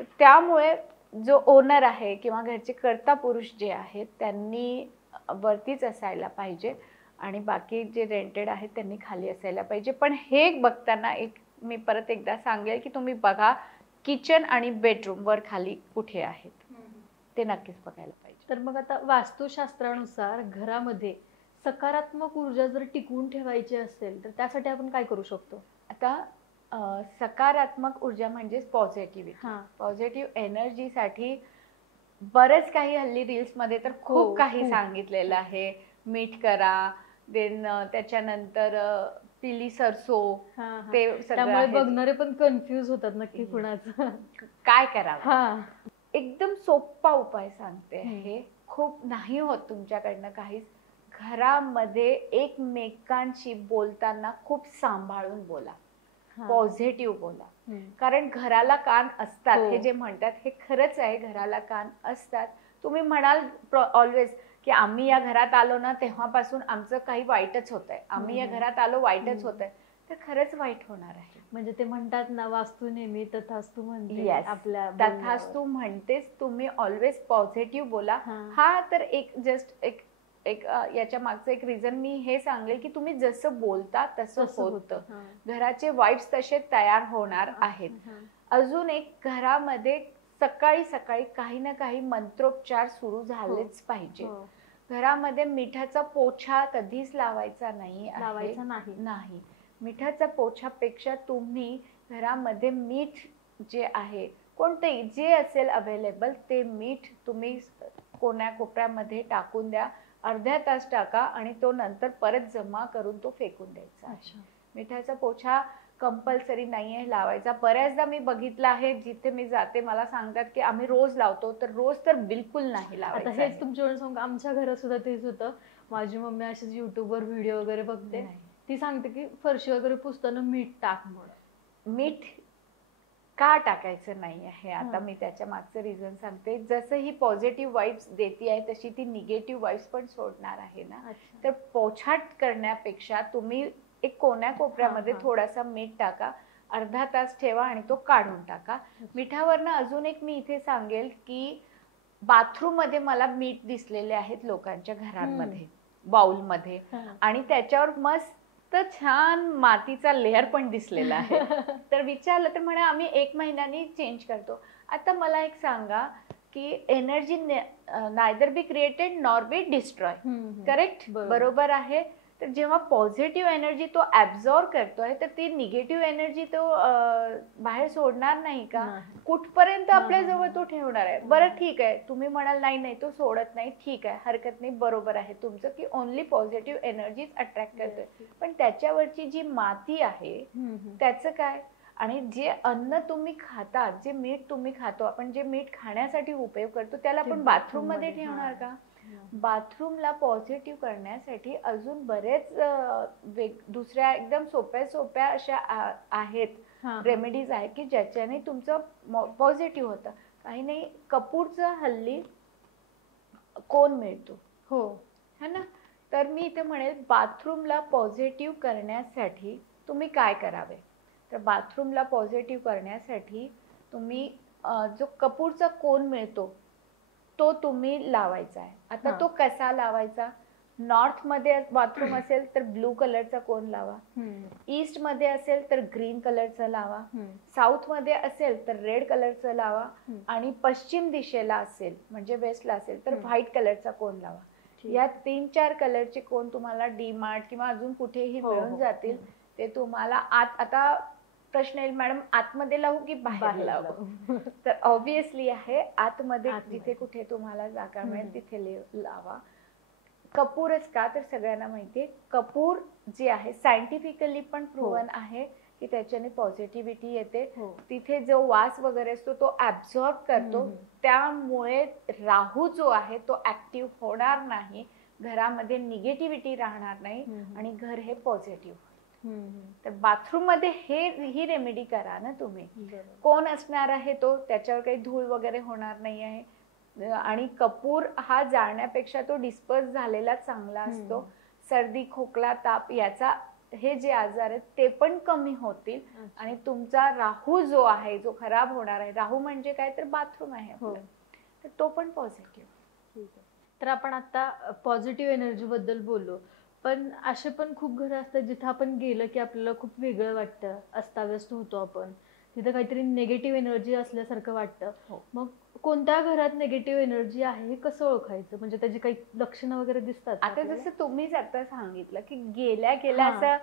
तर त्यामुळे जो ओनर आहे किंवा घरचे कर्ता पुरुष जे आहेत त्यांनी वरतीच असायला पाहिजे आणि बाकी जे रेंटेड आहेत त्यांनी खाली असायला पाहिजे. पण हे बघताना एक मी परत एकदा सांगेल की तुम्ही बघा किचन आणि बेडरूम वर खाली कुठे आहेत, ते नक्कीच बघायला पाहिजे. तर मग आता वास्तुशास्त्रानुसार घरामध्ये सकारात्मक ऊर्जा जर टिकवून ठेवायची असेल तर त्यासाठी आपण काय करू शकतो? आता सकारात्मक ऊर्जा म्हणजेच पॉझिटिव्हिटी. हा. पॉझिटिव्ह एनर्जीसाठी बरेच काही हल्ली रील्समध्ये तर खूप काही खूप. सांगितलेलं आहे. मीठ करा, देन त्याच्यानंतर पिली सरसो, ते सगळं त्यामुळे आहे. बघणारे पण कन्फ्यूज होतात नक्की कुणाचं काय करावं. हा. एकदम सोपा उपाय सांगते. हे खूप नाही होत तुमच्याकडनं काहीच. घरामध्ये एकमेकांशी बोलताना खूप सांभाळून बोला, पॉझिटिव्ह बोला. कारण घराला कान असतात, हे जे म्हणतात हे खरंच आहे, घराला कान असतात. तुम्ही म्हणाल ऑलवेज की आम्ही या घरात आलो ना तेव्हापासून आमचं काही वाईटच होतंय, आम्ही या घरात आलो वाईटच होतंय, तर खरंच वाईट होणार आहे. म्हणजे ते म्हणतात ना, वास्तू नेहमी तथास्तू म्हणते. Yes, आपल्या तथास्तू म्हणतेच. तुम्ही ऑलवेज पॉझिटिव्ह बोला. हा तर एक जस्ट एक एक याच्या मागचं एक रिझन मी हे सांगेल की तुम्ही जसं बोलता तसं होतं. घराचे वाईब्स तसे तयार होणार आहेत. अजून एक, घरामध्ये सकाळी सकाळी काही ना काही मंत्रोच्चार सुरू झालेच पाहिजे. घरामध्ये मिठाचा पोछा कधीच लावायचा नाही. मिठाचा पोछापेक्षा तुम्ही घरामध्ये मीठ जे आहे, कोणतेही जे असेल अवेलेबल, ते मीठ तुम्ही कोण्या कोपऱ्यामध्ये टाकून द्या. अर्ध्या तास टाका आणि तो नंतर परत जमा करून तो फेकून द्यायचा. मिठाचा पोछा कंपल्सरी नाहीये लावायचा. बऱ्याचदा मी बघितलं आहे, जिथे मी जाते मला सांगतात की आम्ही रोज लावतो, तर रोज तर बिलकुल नाही लावायचा. आता हेच तुमच्याकडे सांगू, आमच्या घरात सुद्धा तेच होतं. माझी मम्मी अशीच युट्यूबवर व्हिडिओ वगैरे बघते, ती सांगते की फरशी वगैरे पुसताना मीठ टाक म्हणून. मीठ का टाकायचं नाही आहे, आता मी त्याच्या मागचं रिझन सांगते. जसं ही पॉझिटिव्ह वाईब्स देती आहे तशी ती निगेटिव्ह वाईब्स पण सोडणार आहे ना. तर पोछा करण्यापेक्षा तुम्ही एक कोण्या कोपऱ्यामध्ये थोडासा मीठ टाका, अर्धा तास ठेवा आणि तो काढून टाका. मिठावरनं अजून एक मी इथे सांगेल की बाथरूम मध्ये मला मीठ दिसलेले आहेत लोकांच्या घरांमध्ये, बाउलमध्ये, आणि त्याच्यावर मस्त छान मातीचा लेअर पण दिसलेला आहे. तर विचारलं तर म्हणे आम्ही 1 महिन्यानी चेंज करतो. आता मला एक सांगा की energy neither be created nor be destroy. Correct, बरोबर आहे. तर जेव्हा पॉझिटिव्ह एनर्जी तो ऍब्झॉर्ब करतोय, तर ती निगेटिव्ह एनर्जी तो बाहेर सोडणार नाही का? कुठपर्यंत आपल्या जवळ तो ठेवणार आहे? बरं ठीक आहे, तुम्ही म्हणाल नाही तो सोडत नाही, ठीक आहे, हरकत नाही, बरोबर आहे तुमचं की ओनली पॉझिटिव्ह एनर्जीच अट्रॅक्ट करतोय. पण त्याच्यावरची जी माती आहे त्याचं काय? आणि जे अन्न तुम्ही खाता, जे मीठ तुम्ही खातो, आपण जे मीठ खाण्यासाठी उपयोग करतो, त्याला आपण बाथरूम मध्ये ठेवणार का? बाथरूमला पॉझिटिव्ह करण्यासाठी अजून बरेच दुसऱ्या एकदम सोप्या अशा आहेत रेमेडीज आहेत की ज्याच्याने तुमचं पॉझिटिव्ह होतं. काही नाही, कपूरचं हल्ली कोण मिळतो, है ना. तर मी इथे म्हणेल बाथरूमला पॉझिटिव्ह करण्यासाठी तुम्ही काय करावे. तर बाथरूमला पॉझिटिव्ह करण्यासाठी तुम्ही जो कपूरचा कोन मिळतो तो तुम्ही लावायचा आहे. आता तो कसा लावायचा? नॉर्थ मध्ये बाथरूम असेल तर ब्लू कलरचा कोन लावा, ईस्ट मध्ये असेल तर ग्रीन कलरचा लावा, साऊथ मध्ये असेल तर रेड कलरचा लावा, आणि पश्चिम दिशेला असेल म्हणजे वेस्टला असेल तर व्हाईट कलरचा कोन लावा. या 3-4 कलरचे कोन तुम्हाला डीमार्ट किंवा अजून कुठेही मिळून जातील. ते तुम्हाला आता प्रश्न येईल, मॅडम आतमध्ये लावू की बाहेर लावू? तर ऑब्विसली आहे आतमध्ये, जिथे कुठे तुम्हाला जागा मिळेल तिथे लावा. कपूरच का, तर सगळ्यांना माहितीये कपूर जे आहे सायंटिफिकली पण प्रूव्हन आहे की त्याच्याने पॉझिटिव्हिटी येते. तिथे जो वास वगैरे असतो तो ऍब्झॉर्ब करतो, त्यामुळे राहू जो आहे तो ऍक्टिव्ह होणार नाही, घरामध्ये निगेटिव्हिटी राहणार नाही आणि घर हे पॉझिटिव्ह. तर बाथरूम मध्ये ही रेमेडी करा ना तुम्ही. कोण असणार आहे तो, त्याच्यावर काही धूळ वगैरे होणार नाही आहे, आणि कपूर हा जाळण्यापेक्षा तो डिस्पर्स झालेला चांगला असतो. सर्दी खोकला ताप याचा हे जे आजार आहेत ते पण कमी होतील, आणि तुमचा राहू जो आहे जो खराब होणार आहे, राहू म्हणजे काय तर बाथरूम आहे तर तो पण पॉझिटिव्ह. तर आपण आता पॉझिटिव्ह एनर्जी बद्दल बोललो, पण असे पण खूप घरं असतात जिथं आपण गेलं की आपल्याला खूप वेगळं वाटतं, अस्ताव्यस्त होतो आपण, तिथं काहीतरी निगेटिव्ह एनर्जी असल्यासारखं वाटतं. मग कोणत्या घरात निगेटिव्ह एनर्जी आहे हे कसं ओळखायचं, म्हणजे त्याची काही लक्षणं वगैरे दिसतात? आता जसं तुम्हीच आता सांगितलं की गेल्या असं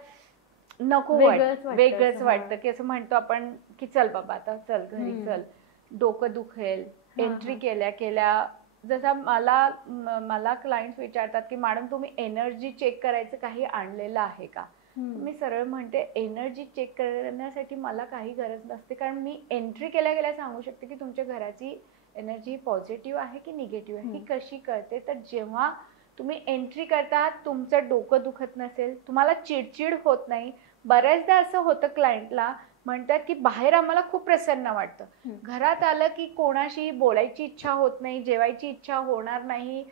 नको, वेगळंच वाटतं, की असं म्हणतो आपण की चल बाबा आता चल घरी चल, डोकं दुखेल. एंट्री केल्या जसा मला क्लायंट्स विचारतात की मॅडम तुम्ही एनर्जी चेक करायचं काही आणलेलं आहे का? मी सरळ म्हणते एनर्जी चेक करण्यासाठी मला काही गरज नसते, कारण मी एंट्री केल्या सांगू शकते की तुमच्या घराची एनर्जी पॉझिटिव्ह आहे की निगेटिव्ह आहे. ही कशी कळते, तर जेव्हा तुम्ही एंट्री करता तुमचं डोकं दुखत नसेल, तुम्हाला चिडचिड होत नाही. बऱ्याचदा असं होतं क्लायंटला म्हणतात की बाहेर आम्हाला खूप प्रसन्न वाटतं, घरात आलं की कोणाशी बोलायची इच्छा होत नाही, जेवायची इच्छा होणार नाही,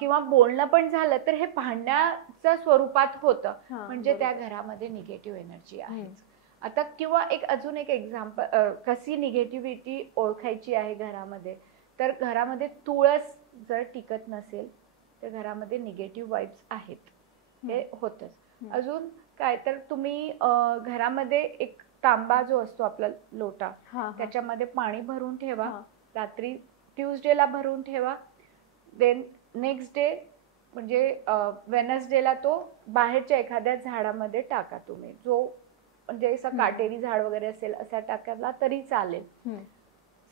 किंवा बोलणं पण झालं तर हे भांडण्याच्या स्वरूपात होतं, म्हणजे त्या घरामध्ये निगेटिव्ह एनर्जी आहे. आता किंवा अजून एक एक्झाम्पल, कशी निगेटिव्हिटी ओळखायची आहे घरामध्ये, तर घरामध्ये तुळस जर टिकत नसेल तर घरामध्ये निगेटिव्ह वाईब्स आहेत, हे होतच. अजून काय तर तुम्ही घरामध्ये एक तांबा जो असतो आपला लोटा, त्याच्यामध्ये पाणी भरून ठेवा, रात्री ट्यूजडेला भरून ठेवा, देन नेक्स्ट डे म्हणजे वेनसडेला तो बाहेरच्या एखाद्या झाडामध्ये टाका तुम्ही, जो म्हणजे असं काटेरी झाड वगैरे असेल असा टाकला तरी चालेल.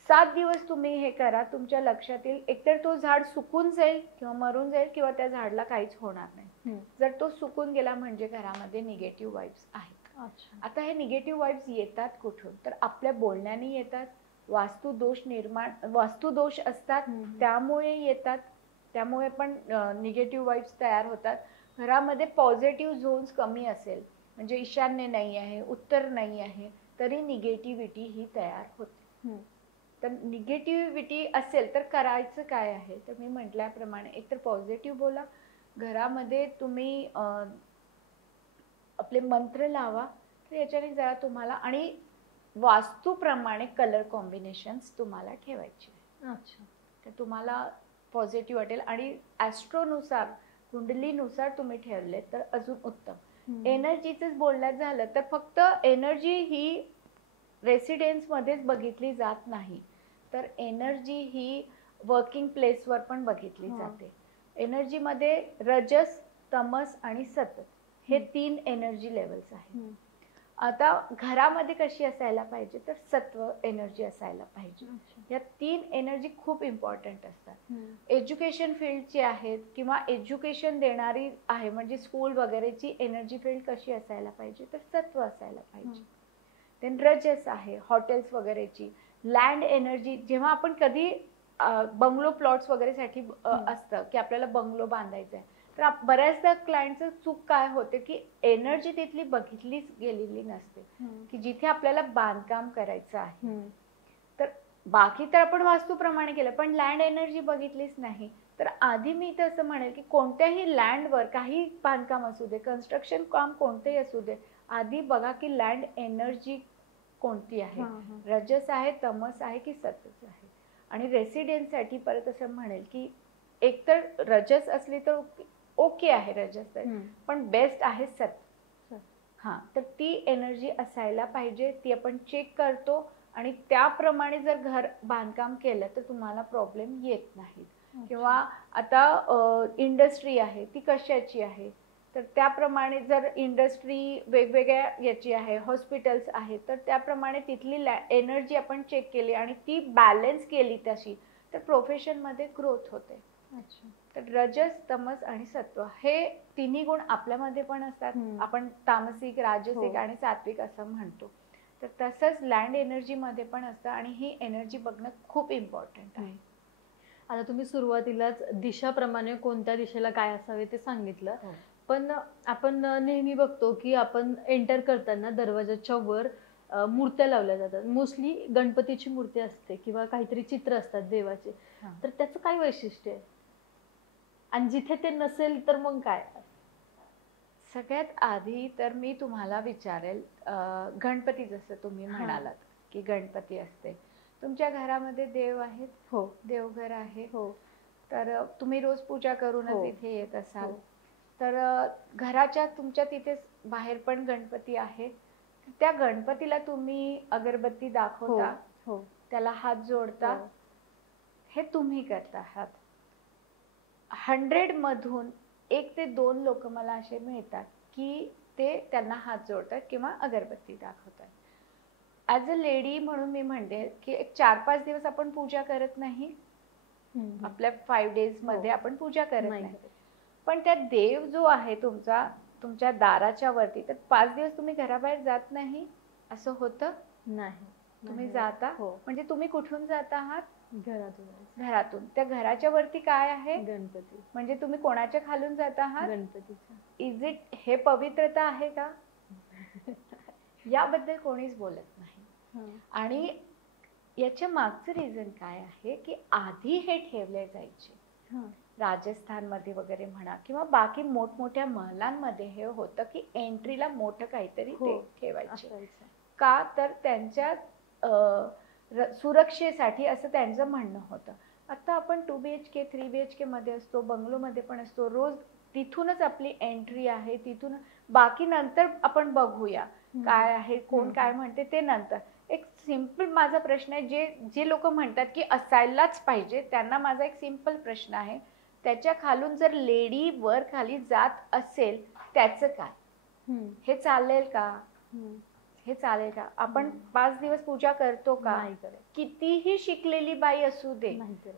7 दिवस तुम्ही हे करा, तुमच्या लक्षात येईल एकतर तो झाड सुकून जाईल किंवा मरून जाईल किंवा त्या झाडाला काहीच होणार नाही. जर तो सुकून गेला म्हणजे घरामध्ये निगेटिव्ह वाईब्स आहेत. आता हे निगेटिव्ह वाईब्स येतात कुठून, तर आपल्या बोलण्याने येतात, वास्तुदोष असतात त्यामुळे येतात, त्यामुळे पण निगेटिव्ह वाईब्स तयार होतात. घरामध्ये पॉझिटिव्ह झोन्स कमी असेल, म्हणजे ईशान्य नाही आहे, उत्तर नाही आहे, तरी निगेटिव्हिटी ही तयार होते. तर निगेटिव्हिटी असेल तर करायचं काय आहे, तर मी म्हटल्याप्रमाणे एकतर पॉझिटिव्ह बोला, घरामध्ये तुम्ही आपले मंत्र लावा, तर याच्याने जरा तुम्हाला, आणि वास्तूप्रमाणे कलर कॉम्बिनेशन्स तुम्हाला ठेवायचे. तर तुम्हाला पॉझिटिव्ह वाटेल, आणि ॲस्ट्रोनुसार कुंडलीनुसार तुम्ही ठेवले तर अजून उत्तम. एनर्जीचंच बोलण्यात झालं तर फक्त एनर्जी ही रेसिडेन्समध्येच बघितली जात नाही, तर एनर्जी ही वर्किंग प्लेसवर पण बघितली जाते. एनर्जीमध्ये रजस, तमस आणि सतत हे 3 एनर्जी लेवल्स आहेत. आता घरामध्ये कशी असायला पाहिजे, तर सत्व एनर्जी असायला पाहिजे. या 3 एनर्जी खूप इम्पॉर्टंट असतात. एज्युकेशन फील्डची आहेत किंवा एज्युकेशन देणारी आहे म्हणजे स्कूल वगैरेची एनर्जी फील्ड कशी असायला पाहिजे, तर सत्व असायला पाहिजे. देन रजस आहे हॉटेल्स वगैरेची. लँड एनर्जी, जेव्हा आपण कधी बंगलो प्लॉट्स वगैरेसाठी असतं की आपल्याला बंगलो बांधायचा आहे, तर बऱ्याचदा क्लायंटचं चूक काय होते की एनर्जी तिथली बघितलीच गेलेली नसते, की जिथे आपल्याला बांधकाम करायचं आहे. तर बाकी तर आपण वास्तूप्रमाणे केलं, पण लँड एनर्जी बघितलीच नाही. तर आधी मी तर असं म्हणेल की कोणत्याही लँडवर काही बांधकाम असू दे, कन्स्ट्रक्शन काम कोणतेही असू दे, आधी बघा की लँड एनर्जी कोणती आहे, रजस आहे, तमस आहे की सतत आहे. आणि रेसिडेन्ससाठी परत असं म्हणेल की एकतर रजस असली तर ओके आहे रजस, पण बेस्ट आहे सत्व. हां, तर ती एनर्जी असायला पाहिजे, ती आपण चेक करतो आणि त्याप्रमाणे जर घर बांधकाम केलं तर तुम्हाला प्रॉब्लेम येत नाहीत. किंवा आता इंडस्ट्री आहे ती कशाची आहे, तर त्याप्रमाणे जर इंडस्ट्री वेगवेगळ्या याची आहे, हॉस्पिटल्स आहेत, तर त्याप्रमाणे तिथली एनर्जी आपण चेक केली आणि ती बॅलन्स केली तशी, तर प्रोफेशनमध्ये ग्रोथ होते. तर रजस, तमस आणि सत्व हे तिन्ही गुण आपल्यामध्ये पण असतात. आपण तामसिक, राजसिक आणि सात्विक असं म्हणतो. तर तसंच लँड एनर्जी मध्ये पण असतं आणि ही एनर्जी बघणं खूप इम्पॉर्टंट आहे. आता तुम्ही सुरुवातीलाच दिशाप्रमाणे कोणत्या दिशेला काय असावे ते सांगितलं, पण आपण नेहमी बघतो की आपण एंटर करताना दरवाजाच्या वर मूर्त्या लावल्या जातात. मोस्टली गणपतीची मूर्ती असते किंवा काहीतरी चित्र असतात देवाचे. तर त्याचं काय वैशिष्ट्य आहे आणि जिथे ते नसेल तर मग काय? सगळ्यात आधी तर मी तुम्हाला विचारेल, गणपती जसं तुम्ही म्हणालात की गणपती असते, तुमच्या घरामध्ये देव आहेत? हो. देवघर आहे? हो. तर तुम्ही रोज पूजा करूनच इथे येत असाल. तर घराच्या तुमच्या तिथे बाहेर पण गणपती आहे, त्या गणपतीला तुम्ही अगरबत्ती दाखवता, त्याला हात जोडता, हे तुम्ही करता आहात. 100 मधून 1 ते 2 लोक मला असे मिळतात की ते त्यांना हात जोडतात किंवा अगरबत्ती दाखवतात. ॲज अ लेडी म्हणून मी म्हणते की एक 4-5 दिवस आपण पूजा करत नाही, आपल्या 5 डेज मध्ये आपण पूजा करत नाही, पण त्या देव जो आहे तुमचा, तुमच्या दाराच्या वरती, तर 5 दिवस तुम्ही घराबाहेर जात नाही असं होतं? नाही. तुम्ही जाता. म्हणजे तुम्ही कुठून जात आहात? घरातून. घरातून. त्या घराच्या वरती काय आहे? गणपती. म्हणजे तुम्ही कोणाच्या खालून जात आहात? गणपतीच्या. इज इट हे पवित्रता आहे का? याबद्दल कोणीच बोलत नाही. आणि याच्या मागचं रिझन काय आहे की आधी हे ठेवले जायचे. राजस्थानमध्ये वगैरे म्हणा किंवा बाकी मोठमोठ्या महलांमध्ये हे होतं की एंट्रीला मोठं काहीतरी ते ठेवायचे. का तर त्यांच्या सुरक्षेसाठी असं त्यांचं म्हणणं होतं. आता आपण 2 BHK 3 BHK मध्ये असतो, बंगलोमध्ये पण असतो, रोज तिथूनच आपली एंट्री आहे, तिथून बाकी नंतर आपण बघूया काय आहे, कोण काय म्हणते ते नंतर. एक सिंपल माझा प्रश्न आहे, जे लोक म्हणतात की असायलाच पाहिजे, त्यांना माझा एक सिंपल प्रश्न आहे, त्याच्या खालून जर लेडी वर खाली जात असेल त्याचं काय? हे चालेल का? हे चालेल का? आपण 5 दिवस पूजा करतो का? कितीही शिकलेली बाई असू दे,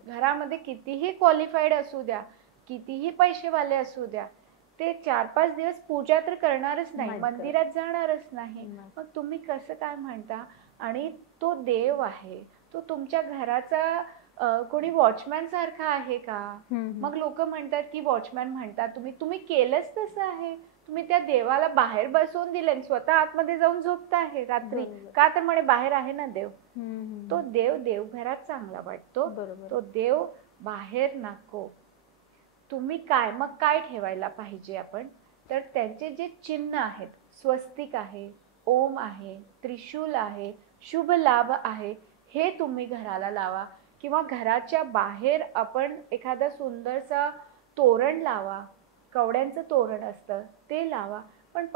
घरामध्ये कितीही क्वालिफाईड असू द्या, कितीही पैसेवाले असू द्या, ते 4-5 दिवस पूजा तर करणारच नाही, मंदिरात जाणारच नाही. मग तुम्ही कसं काय म्हणता? आणि तो देव आहे, तो तुमच्या घराचा कोणी वॉचमॅन सारखा आहे का? मग लोक म्हणतात की वॉचमॅन म्हणतात, तुम्ही केलंच तसं आहे, तुम्ही त्या देवाला बाहेर बसवून दिले, स्वतः आतमध्ये जाऊन झोपता आहे रात्री का? तर म्हणे बाहेर आहे ना देव. तो देव देवघरात चांगला वाटतो, तो देव बाहेर नको. तुम्ही काय मग काय ठेवायला पाहिजे आपण? तर त्यांचे जे चिन्ह आहेत, स्वस्तिक आहे, ओम आहे, त्रिशूल आहे, शुभ लाभ आहे, हे तुम्ही घराला लावा. किंवा घराच्या बाहेर आपण एखादा सुंदरसा तोरण लावा, कवड्यांचं तोरण असतं ते लावा. पण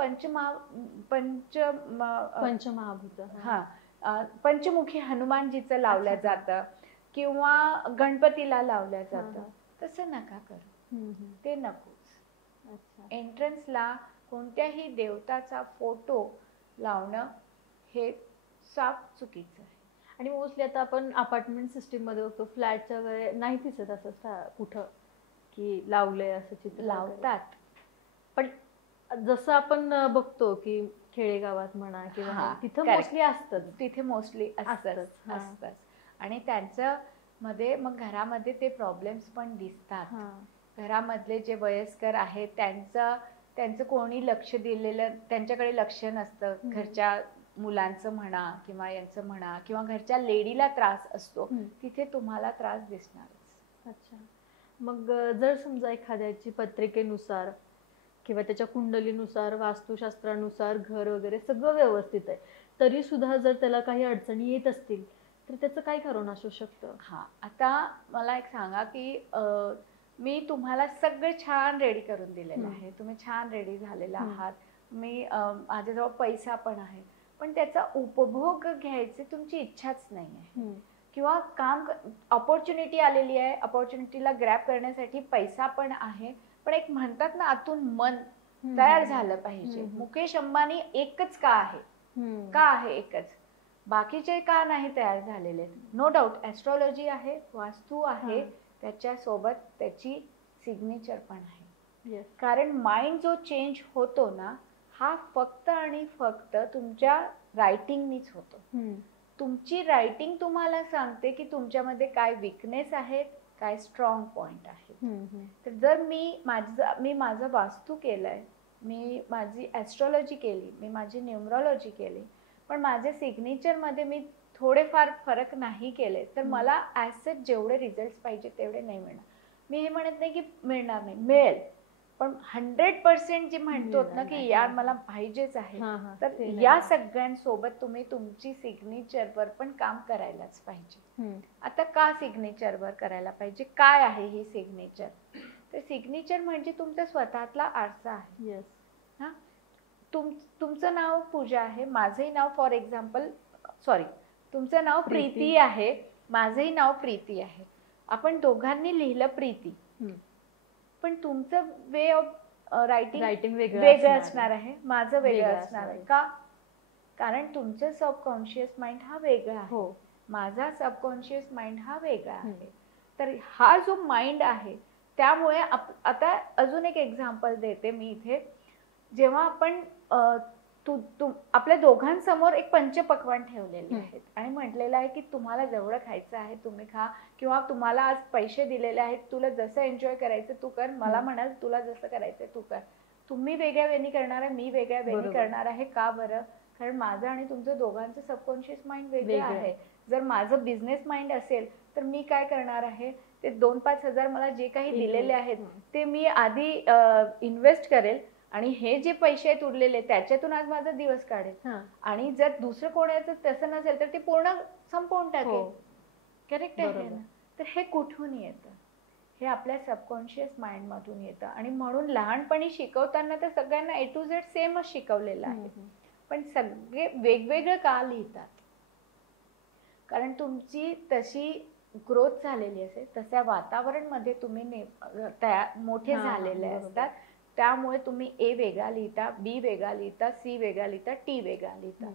पंचमुखी हनुमानजीचं लावलं जातं किंवा गणपतीला लावलं जातं, तसं नका करू, ते नकोच. एंट्रन्सला कोणत्याही देवताचा फोटो लावणं हे साफ चुकीचं आहे. आणि मोस्टली आता आपण अपार्टमेंट सिस्टीम मध्ये बघतो, फ्लॅटच्या वगैरे नाही दिसत असं कुठं की लावलंय असं चित्र. लावतात, पण जसं आपण बघतो की खेडेगावात म्हणा किंवा तिथं मोस्टली असतं, तिथे मोस्टली असतंच. आणि त्यांचं मध्ये मग घरामध्ये ते प्रॉब्लेम्स पण दिसतात. घरामधले जे वयस्कर आहेत त्यांचं कोणी लक्ष दिलेलं, त्यांच्याकडे लक्ष नसतं. घरच्या मुलांचं म्हणा किंवा यांचं म्हणा किंवा घरच्या लेडीला त्रास असतो, तिथे तुम्हाला त्रास दिसणारच. अच्छा. मग जर समजा एखाद्याची पत्रिकेनुसार किंवा त्याच्या कुंडलीनुसार, वास्तुशास्त्रानुसार घर वगैरे सगळं व्यवस्थित आहे, तरी सुद्धा जर त्याला काही अडचणी येत असतील तर त्याचं काय कारण असू शकतं? आता मला एक सांगा की मी तुम्हाला सगळे छान रेडी करून दिलेलं आहे, तुम्ही छान रेडी झालेला आहात, मी माझ्याजवळ पैसा पण आहे, पण त्याचा उपभोग घ्यायची तुमची इच्छाच नाही आहे, किंवा काम ऑपॉर्च्युनिटी आलेली आहे, ऑपॉर्च्युनिटीला ग्रॅब करण्यासाठी पैसा पण आहे, पण एक म्हणतात ना आतून मन तयार झालं पाहिजे. मुकेश अंबानी एकच का आहे एकच, बाकीचे का नाही तयार झालेले? नो डाऊट ऍस्ट्रॉलॉजी आहे, वास्तू आहे, त्याच्यासोबत त्याची सिग्नेचर पण आहे. कारण माइंड जो चेंज होतो ना, हा फक्त आणि फक्त तुमच्या रायटिंगनीच होतो. तुमची रायटिंग तुम्हाला सांगते की तुमच्यामध्ये काय विकनेस आहेत, काय स्ट्रॉंग पॉइंट आहेत. तर जर मी माझं वास्तू केलंय, मी माझी ऍस्ट्रॉलॉजी केली, मी माझी न्यूमरॉलॉजी केली, पण माझ्या सिग्नेचरमध्ये मी थोडेफार फरक नाही केले, तर मला ॲज सच जेवढे रिझल्ट पाहिजे तेवढे नाही मिळणार. मी हे म्हणत नाही की मिळणार नाही, मिळेल, पण 100% जे म्हणतो ना की यार मला पाहिजेच आहे, तर या सगळ्यांसोबत तुम्ही तुमची सिग्नेचरवर पण काम करायलाच पाहिजे. आता का सिग्नेचरवर करायला पाहिजे? काय आहे ही सिग्नेचर? तर सिग्नेचर म्हणजे तुमचा स्वतःतला आरसा आहे. हा, तुमचं नाव पूजा आहे, माझंही नाव फॉर एक्झाम्पल तुमचं नाव प्रीती आहे, माझंही नाव प्रीती आहे. आपण दोघांनी लिहिलं प्रीती, पण तुमचं वे ऑफ रायटिंग वेगळं असणार आहे, माझं वेगळं असणार आहे. का? कारण तुमचं सबकॉन्शियस माइंड हा वेगळा आहे, माझा सबकॉन्शियस माइंड हा वेगळा आहे. तर हा जो माइंड आहे, त्यामुळे आता अजून एक एक्झाम्पल देते मी इथे. जेव्हा आपण आपल्या दोघांसमोर एक पंचपक्वान्न ठेवलेले आहेत आणि म्हटलेलं आहे की तुम्हाला जेवढं खायचं आहे तुम्ही खा, किंवा तुम्हाला आज पैसे दिलेले आहेत, तुला जसं एन्जॉय करायचं तू कर, मला म्हणाल तुला जसं करायचं तू कर. तुम्ही वेगळ्या वेनी करणार आहे, मी वेगळ्या वेनी करणार आहे. का बरं? कारण माझं आणि तुमचं दोघांचं सबकॉन्शियस माइंड वेगळं आहे. जर माझं बिझनेस माइंड असेल तर मी काय करणार आहे, ते 2-5 हजार मला जे काही दिलेले आहेत ते मी आधी इन्व्हेस्ट करेल, आणि हे जे पैसे आहेत उरलेले त्याच्यातून आज माझा दिवस काढेल. आणि जर दुसरं कोणाचं तसं नसेल तर ते पूर्ण संपवून टाकेल. करेक्ट आहे ना? तर हे कुठून येतं? हे आपल्या सबकॉन्शियस माइंड मधून येतं. आणि म्हणून लहानपणी शिकवताना तर सगळ्यांना A to Z सेमच शिकवलेलं आहे, पण सगळे वेगवेगळं का लिहितात? कारण तुमची तशी ग्रोथ झालेली असेल, तशा वातावरणमध्ये तुम्ही मोठे झालेले असतात, त्यामुळे तुम्ही A वेगळा लिहिता, B वेगळा लिहिता, C वेगळा लिहिता, T वेगळा लिहिता.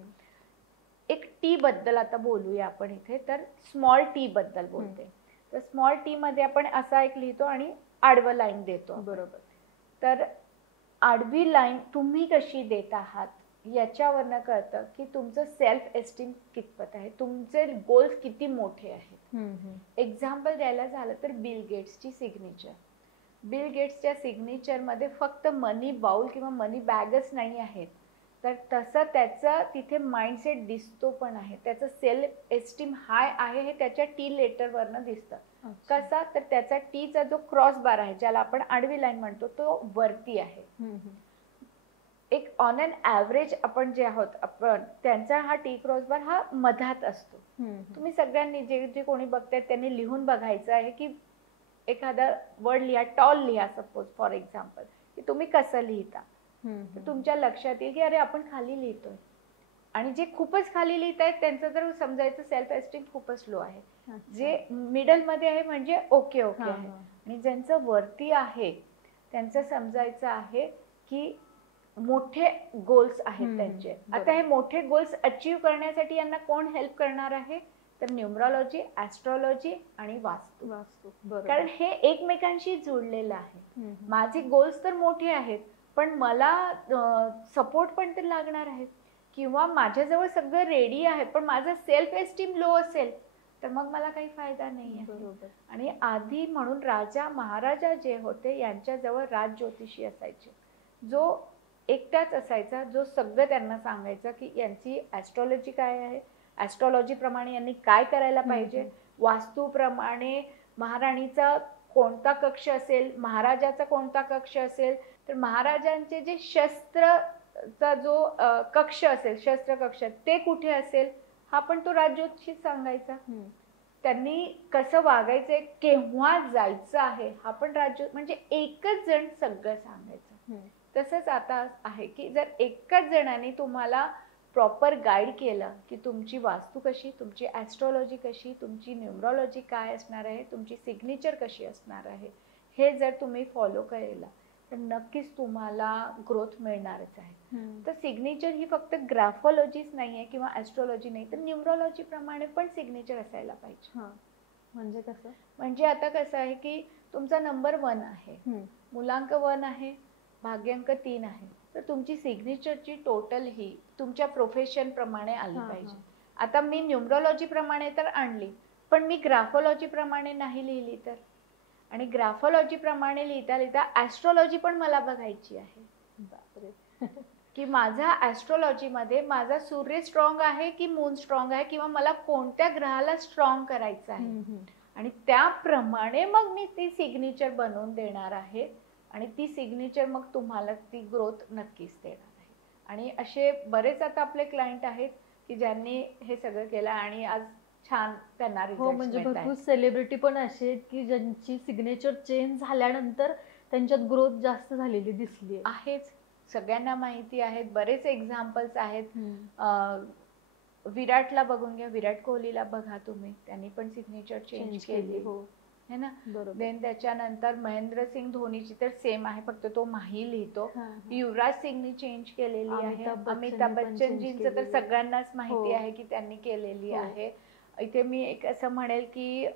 एक T बद्दल आता बोलूया आपण इथे. तर स्मॉल T बद्दल बोलते. तर स्मॉल T मध्ये आपण असा एक लिहितो आणि आडवं लाईन देतो. बरोबर. तर आडवी लाईन तुम्ही कशी देत आहात याच्यावरनं कळतं की तुमचं सेल्फ एस्टीम कितपत आहे, तुमचे गोल्स किती मोठे आहेत. एक्झाम्पल द्यायला झालं तर बिल गेट्सची सिग्नेचर. बिल गेट्सच्या सिग्नेचरमध्ये फक्त मनी बाउल किंवा मनी बॅगच नाही आहेत, तर तसं त्याचं तिथे माइंडसेट दिसतो पण आहे. त्याचं सेल्फ एस्टीम हाय आहे हे त्याच्या T लेटरवरनं दिसतं. कसा? तर त्याचा Tचा जो क्रॉस बार आहे, ज्याला आपण आडवी लाईन म्हणतो, तो वरती आहे. एक ऑन अन ॲव्हरेज आपण जे आहोत आपण, त्यांचा हा T क्रॉस बार हा मधात असतो. तुम्ही सगळ्यांनी जे कोणी बघतायत त्यांनी लिहून बघायचं आहे की एखादा वर्ड लिहा, टॉल लिहा सपोज फॉर एक्झाम्पल, की तुम्ही कसं लिहिता. तुमच्या लक्षात येईल की अरे आपण खाली लिहितोय. आणि जे खूपच खाली लिहित आहेत त्यांचं तर समजायचं सेल्फ एस्टीम खूपच लो आहे. जे मिडल मध्ये आहे म्हणजे ओके आहे. आणि ज्यांचं वरती आहे त्यांचं समजायचं आहे की मोठे गोल्स आहेत त्यांचे. आता हे मोठे गोल्स अचीव्ह करण्यासाठी यांना कोण हेल्प करणार आहे? तर न्यूमरॉलॉजी, ऍस्ट्रॉलॉजी आणि वास्तू. कारण हे एकमेकांशी जुळलेलं आहे. माझे गोल्स तर मोठे आहेत, पण मला सपोर्ट पण तर लागणार आहेत. किंवा माझ्याजवळ सगळं रेडी आहे पण माझं सेल्फ एस्टीम लो असेल तर मग मला काही फायदा नाही आहे. आणि आधी म्हणून राजा महाराजा जे होते यांच्याजवळ राज ज्योतिषी असायचे, जो एकटाच असायचा, जो सगळं त्यांना सांगायचं की यांची ऍस्ट्रॉलॉजी काय आहे, ऍस्ट्रॉलॉजी प्रमाणे यांनी काय करायला पाहिजे, वास्तूप्रमाणे महाराणीचा कोणता कक्ष असेल, महाराजाचा कोणता कक्ष असेल, तर महाराजांचे जे शस्त्रचा जो कक्ष असेल, शस्त्र कक्ष, ते कुठे असेल हा पण तो राज ज्योतिषी सांगायचा. त्यांनी कसं वागायचंय, केव्हा जायचं आहे, हा पण राज्य म्हणजे एकच जण सगळं सांगायचं. तसंच आता आहे की जर एकाच जणाने तुम्हाला प्रॉपर गाईड केलं की तुमची वास्तू कशी, तुमची ॲस्ट्रॉलॉजी कशी, तुमची न्यूमरॉलॉजी काय असणार आहे, तुमची सिग्नेचर कशी असणार आहे, हे जर तुम्ही फॉलो केलं तर नक्कीच तुम्हाला ग्रोथ मिळणारच आहे. तर सिग्नेचर ही फक्त ग्राफॉलॉजीच नाही आहे किंवा ॲस्ट्रॉलॉजी नाही, तर न्यूमरॉलॉजी प्रमाणे पण सिग्नेचर असायला पाहिजे. म्हणजे कसं? म्हणजे आता कसं आहे की तुमचा नंबर 1 आहे, मुलांक 1 आहे, भाग्यांक 3 आहे, तर तुमची सिग्नेचरची टोटल ही तुमच्या प्रोफेशन प्रमाणे आली पाहिजे. आता मी न्यूमरॉलॉजी प्रमाणे तर आणली, पण मी ग्राफॉलॉजी प्रमाणे नाही लिहिली तर, आणि ग्राफॉलॉजी प्रमाणे लिहिता लिहिता ॲस्ट्रॉलॉजी पण मला बघायची आहे. बापरे. की माझा ॲस्ट्रॉलॉजी मध्ये माझा सूर्य स्ट्रॉंग आहे की मून स्ट्रॉंग आहे, किंवा मला कोणत्या ग्रहाला स्ट्रॉंग करायचं आहे, आणि त्याप्रमाणे मग मी ती सिग्नेचर बनवून देणार आहे, आणि ती सिग्नेचर मग तुम्हाला ती ग्रोथ नक्कीच देणार आहे. आणि असे बरेच आता आपले क्लायंट आहेत की ज्यांनी हे सगळं केलं आणि आज छान त्यांना रिझल्ट. म्हणजे भरपूर सेलिब्रिटी पण असे आहेत की ज्यांची सिग्नेचर चेंज झाल्यानंतर त्यांच्यात ग्रोथ जास्त झालेली दिसली आहेच, सगळ्यांना माहिती आहेत, बरेच एक्झाम्पल्स आहेत. विराटला बघून घ्या, विराट कोहलीला बघा तुम्ही, त्यांनी पण सिग्नेचर चेंज केली है ना. देन त्याच्यानंतर महेंद्रसिंग धोनीची तर सेम आहे, फक्त तो माही लिहितो. युवराज सिंगनी चेंज केलेली आहे. अमिताभ बच्चनजींचं तर सगळ्यांनाच माहिती आहे की त्यांनी केलेली आहे. इथे मी एक असं म्हणेल की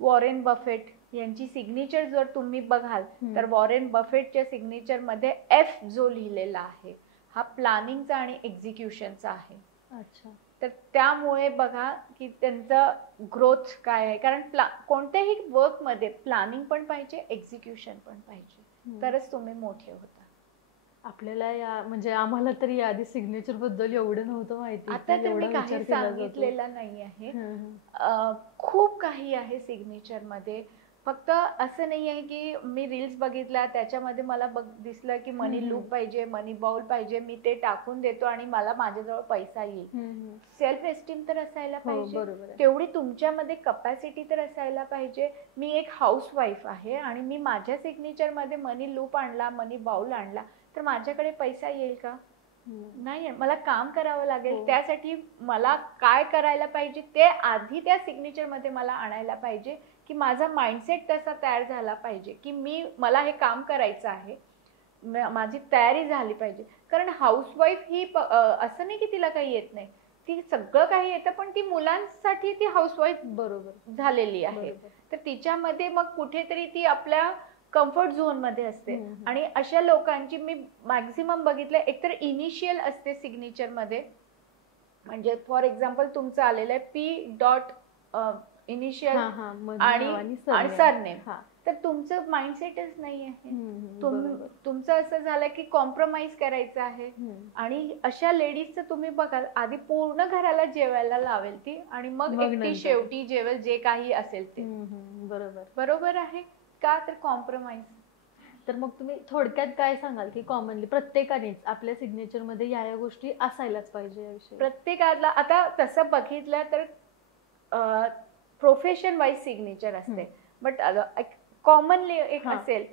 वॉरेन बफेट यांची सिग्नेचर जर तुम्ही बघाल तर वॉरेन बफेटच्या सिग्नेचर मध्ये एफ जो लिहिलेला आहे हा प्लॅनिंगचा आणि एक्झिक्युशनचा आहे. अच्छा. तर त्यामुळे बघा की त्यांचं ग्रोथ काय आहे, कारण कोणत्याही वर्क मध्ये प्लॅनिंग पण पाहिजे, एक्झिक्युशन पण पाहिजे, तरच तुम्ही मोठे होता. आपल्याला या म्हणजे आम्हाला तरी याआधी सिग्नेचर बद्दल एवढं नव्हतं माहिती. आता तर मी काही सांगितलेलं नाही आहे. खूप काही आहे सिग्नेचर मध्ये. फक्त असं नाही आहे की मी रील्स बघितल्या त्याच्यामध्ये मला दिसलं की मनी लूप पाहिजे, मनी बाउल पाहिजे, मी ते टाकून देतो आणि मला माझ्याजवळ पैसा येईल. सेल्फ एस्टीम तर असायला पाहिजे, तेवढी तुमच्यामध्ये कपॅसिटी तर असायला पाहिजे. मी एक हाऊसवाईफ आहे आणि मी माझ्या सिग्नेचर मध्ये मनी लूप आणला, मनी बाउल आणला, तर माझ्याकडे पैसा येईल का? नाही, मला काम करावं लागेल. त्यासाठी मला काय करायला पाहिजे ते आधी त्या सिग्नेचर मध्ये मला आणायला पाहिजे, की माझा माइंडसेट तसा तयार झाला पाहिजे की मला हे काम करायचं आहे, माझी तयारी झाली पाहिजे. कारण हाऊसवाईफ ही असं नाही की तिला काही येत नाही, ती सगळं काही येतं, पण ती मुलांसाठी ती हाऊसवाईफ बरोबर झालेली आहे. तर तिच्यामध्ये मग कुठेतरी ती आपल्या कम्फर्ट झोन मध्ये असते. आणि अशा लोकांची मी मॅक्झिमम बघितलं, एकतर इनिशियल असते सिग्नेचर मध्ये, म्हणजे फॉर एक्झाम्पल तुमचं आलेलं आहे P. इनिशियल आणि सरनेम, तर तुमचं माइंडसेटच नाही आहे. तुमचं असं झालं की कॉम्प्रोमाइज करायचं आहे. आणि अशा लेडीजचं तुम्ही बघाल, आधी पूर्ण घराला जेवायला लावेल ती, आणि मग एकटी शेवटी जेवेल जे काही असेल ते. बरोबर आहे का? तर कॉम्प्रोमाइज. तर मग तुम्ही थोडक्यात काय सांगाल की कॉमनली प्रत्येकानेच आपल्या सिग्नेचर मध्ये या गोष्टी असायलाच पाहिजे याविषयी? प्रत्येकाला आता तसं बघितलं तर प्रोफेशन वाईज सिग्नेचर असते, बट कॉमनली एक असेल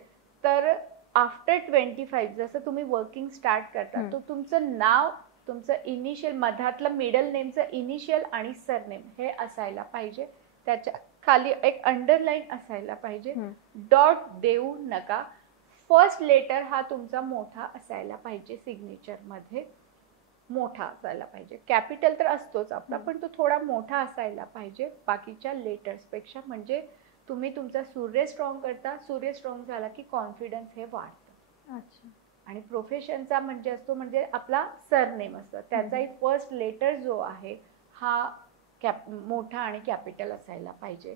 तर आफ्टर 25 जसं तुम्ही वर्किंग स्टार्ट करता, तर तुमचं नाव, तुमचं इनिशियल, मधातलं मिडल नेमचं इनिशियल आणि सरनेम हे असायला पाहिजे. त्याच्या खाली एक अंडरलाईन असायला पाहिजे. डॉट देऊ नका. फर्स्ट लेटर हा तुमचा मोठा असायला पाहिजे, सिग्नेचर मध्ये मोठा असायला पाहिजे. कॅपिटल तर असतोच आपला, पण तो थोडा मोठा असायला पाहिजे बाकीच्या लेटर्स पेक्षा. म्हणजे तुम्ही तुमचा सूर्य स्ट्रॉंग करता, सूर्य स्ट्रॉंग झाला की कॉन्फिडन्स हे वाढतं. अच्छा. आणि प्रोफेशनचा म्हणजे असतो म्हणजे आपला सरनेम असतं, त्याचाही फर्स्ट लेटर जो आहे हा मोठा आणि कॅपिटल असायला पाहिजे.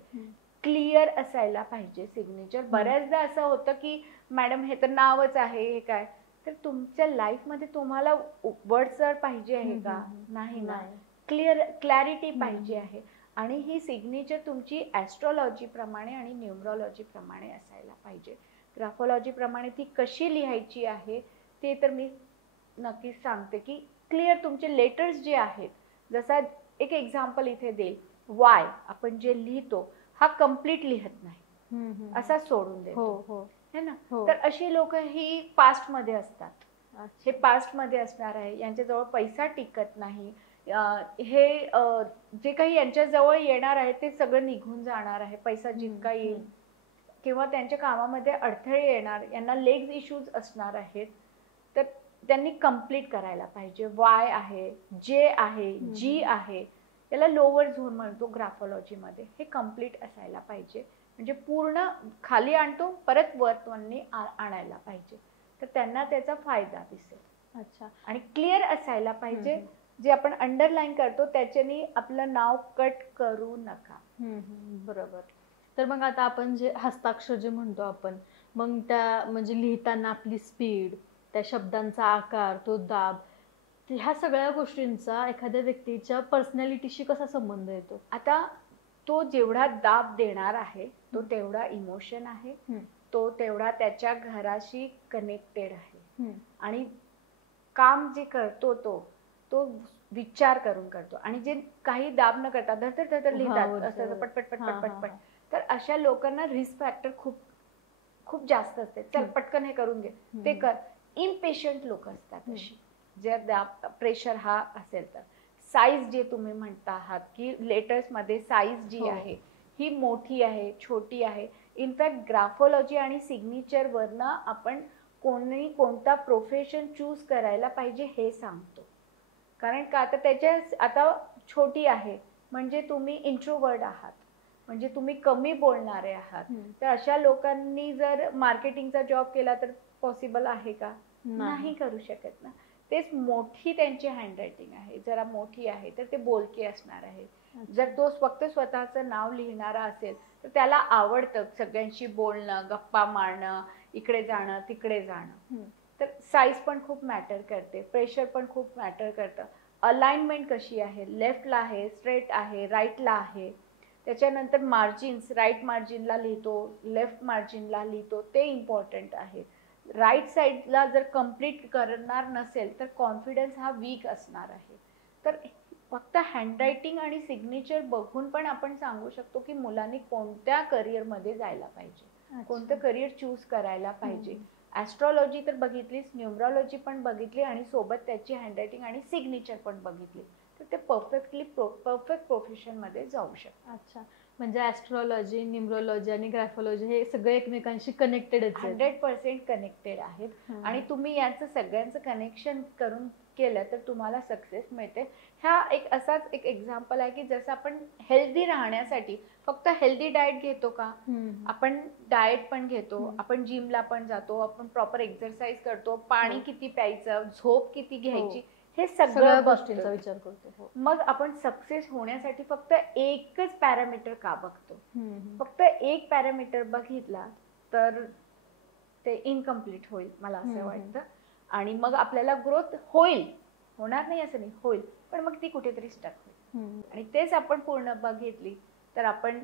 क्लिअर असायला पाहिजे सिग्नेचर. बऱ्याचदा असं होतं की मॅडम हे तर नावच आहे, हे काय? तर तुमच्या लाईफ मध्ये तुम्हाला वर्डसर पाहिजे आहे का? नाही ना. क्लॅरिटी पाहिजे आहे. आणि ही सिग्नेचर तुमची ॲस्ट्रॉलॉजी प्रमाणे आणि न्यूमरॉलॉजी प्रमाणे असायला पाहिजे. ग्राफॉलॉजी प्रमाणे ती कशी लिहायची आहे ते तर मी नक्कीच सांगते की क्लिअर तुमचे लेटर्स जे आहेत, जसा एक एक्झाम्पल इथे देईल, वाय आपण जे लिहितो हा कम्प्लीट लिहत नाही, असा सोडून हो देतो, हो है ना. हो. तर अशी लोक ही पास्ट मध्ये असतात, हे पास्ट मध्ये असणार आहे, यांच्याजवळ पैसा टिकत नाही, हे जे काही यांच्याजवळ येणार आहे ते सगळं निघून जाणार आहे, पैसा जितका येईल, किंवा त्यांच्या कामामध्ये अडथळे येणार, यांना लेग्स इश्यूज असणार आहेत. तर त्यांनी कम्प्लीट करायला पाहिजे. वाय आहे, जे आहे, जी आहे, त्याला लोअर झोन म्हणतो ग्राफोलॉजीमध्ये, हे कम्प्लीट असायला पाहिजे. म्हणजे पूर्ण खाली आणतो परत वर त्यांनी आणायला पाहिजे, तर त्यांना त्याचा फायदा दिसेल. अच्छा. आणि क्लिअर असायला पाहिजे. जे आपण अंडरलाईन करतो त्याच्यानी आपलं नाव कट करू नका. बरोबर. तर मग आता आपण जे हस्ताक्षर जे म्हणतो आपण, मग त्या म्हणजे लिहिताना आपली स्पीड, त्या शब्दांचा आकार, तो दाब, ह्या सगळ्या गोष्टींचा एखाद्या व्यक्तीच्या पर्सनॅलिटीशी कसा संबंध येतो? आता तो जेवढा दाब देणार आहे तो तेवढा इमोशन आहे, तो तेवढा त्याच्या घराशी कनेक्टेड आहे, आणि काम जे करतो तो विचार करून करतो. आणि जे काही दाब न करता धडधड धडधड लिहितात असं पटपट पटपट पटपट, तर अशा लोकांना रिस्क फॅक्टर खूप खूप जास्त असते. चल पटकन हे करून घे, ते कर. इम्पेशंट लोक असतात अशी, जर दाब प्रेशर हा असेल तर. साईज जे तुम्ही म्हणता आहात की लेटर्स मध्ये साईज जी आहे ही मोठी आहे, छोटी आहे. इनफॅक्ट ग्राफोलॉजी आणि सिग्नेचर वरनं आपण कोणता प्रोफेशन चूज करायला पाहिजे हे सांगतो. कारण का आता त्याच्या आता छोटी आहे म्हणजे तुम्ही इंट्रोवर्ट आहात, म्हणजे तुम्ही कमी बोलणारे आहात, तर अशा लोकांनी जर मार्केटिंगचा जॉब केला तर पॉसिबल आहे का? नाही करू शकत ना. तेच मोठी त्यांची हँडरायटिंग आहे, जरा मोठी आहे तर ते बोलके असणार आहे. जर तो फक्त स्वतःचं नाव लिहिणारा असेल तर त्याला आवडतं सगळ्यांशी बोलणं, गप्पा मारणं, इकडे जाणं तिकडे जाणं. तर साईज पण खूप मॅटर करते, प्रेशर पण खूप मॅटर करतं. अलाइनमेंट कशी आहे, लेफ्टला आहे, स्ट्रेट आहे, राईटला आहे. त्याच्यानंतर मार्जिन्स, राईट मार्जिनला लिहितो, लेफ्ट मार्जिनला लिहितो, ते इम्पॉर्टंट आहे. राईट साईडला जर कम्प्लीट करणार नसेल तर कॉन्फिडन्स हा वीक असणार आहे. तर फक्त हँडरायटिंग आणि सिग्नेचर बघून पण आपण सांगू शकतो की मुलांनी कोणत्या करिअरमध्ये जायला पाहिजे, कोणतं करिअर चूज करायला पाहिजे. ॲस्ट्रॉलॉजी तर बघितलीच, न्यूमरॉलॉजी पण बघितली, आणि सोबत त्याची हँडरायटिंग आणि सिग्नेचर पण बघितली, तर ते परफेक्ट प्रोफेशनमध्ये जाऊ शकतात. अच्छा. म्हणजे ॲस्ट्रॉलॉजी, न्यूमरोलॉजी आणि ग्राफोलॉजी हे सगळे एकमेकांशी कनेक्टेडच आहेत. 100% कनेक्टेड आहेत. आणि तुम्ही यांचं सगळ्यांचं कनेक्शन करून केलं तर तुम्हाला सक्सेस मिळते. हा एक एक्झाम्पल आहे की जसं आपण हेल्दी राहण्यासाठी फक्त हेल्दी डाएट घेतो का? आपण डाएट पण घेतो, आपण जिमला पण जातो, आपण प्रॉपर एक्सरसाइज करतो, पाणी किती प्यायचं, झोप किती घ्यायची, हे सगळ्या गोष्टींचा विचार करतो. मग आपण सक्सेस होण्यासाठी फक्त एकच पॅरामीटर का बघतो? फक्त एक पॅरामीटर बघितला तर ते इनकम्प्लीट होईल मला असं वाटतं. आणि मग आपल्याला ग्रोथ होणार नाही असं नाही, होईल, पण मग ती कुठेतरी स्टक होईल. आणि तेच आपण पूर्ण बघितली तर आपण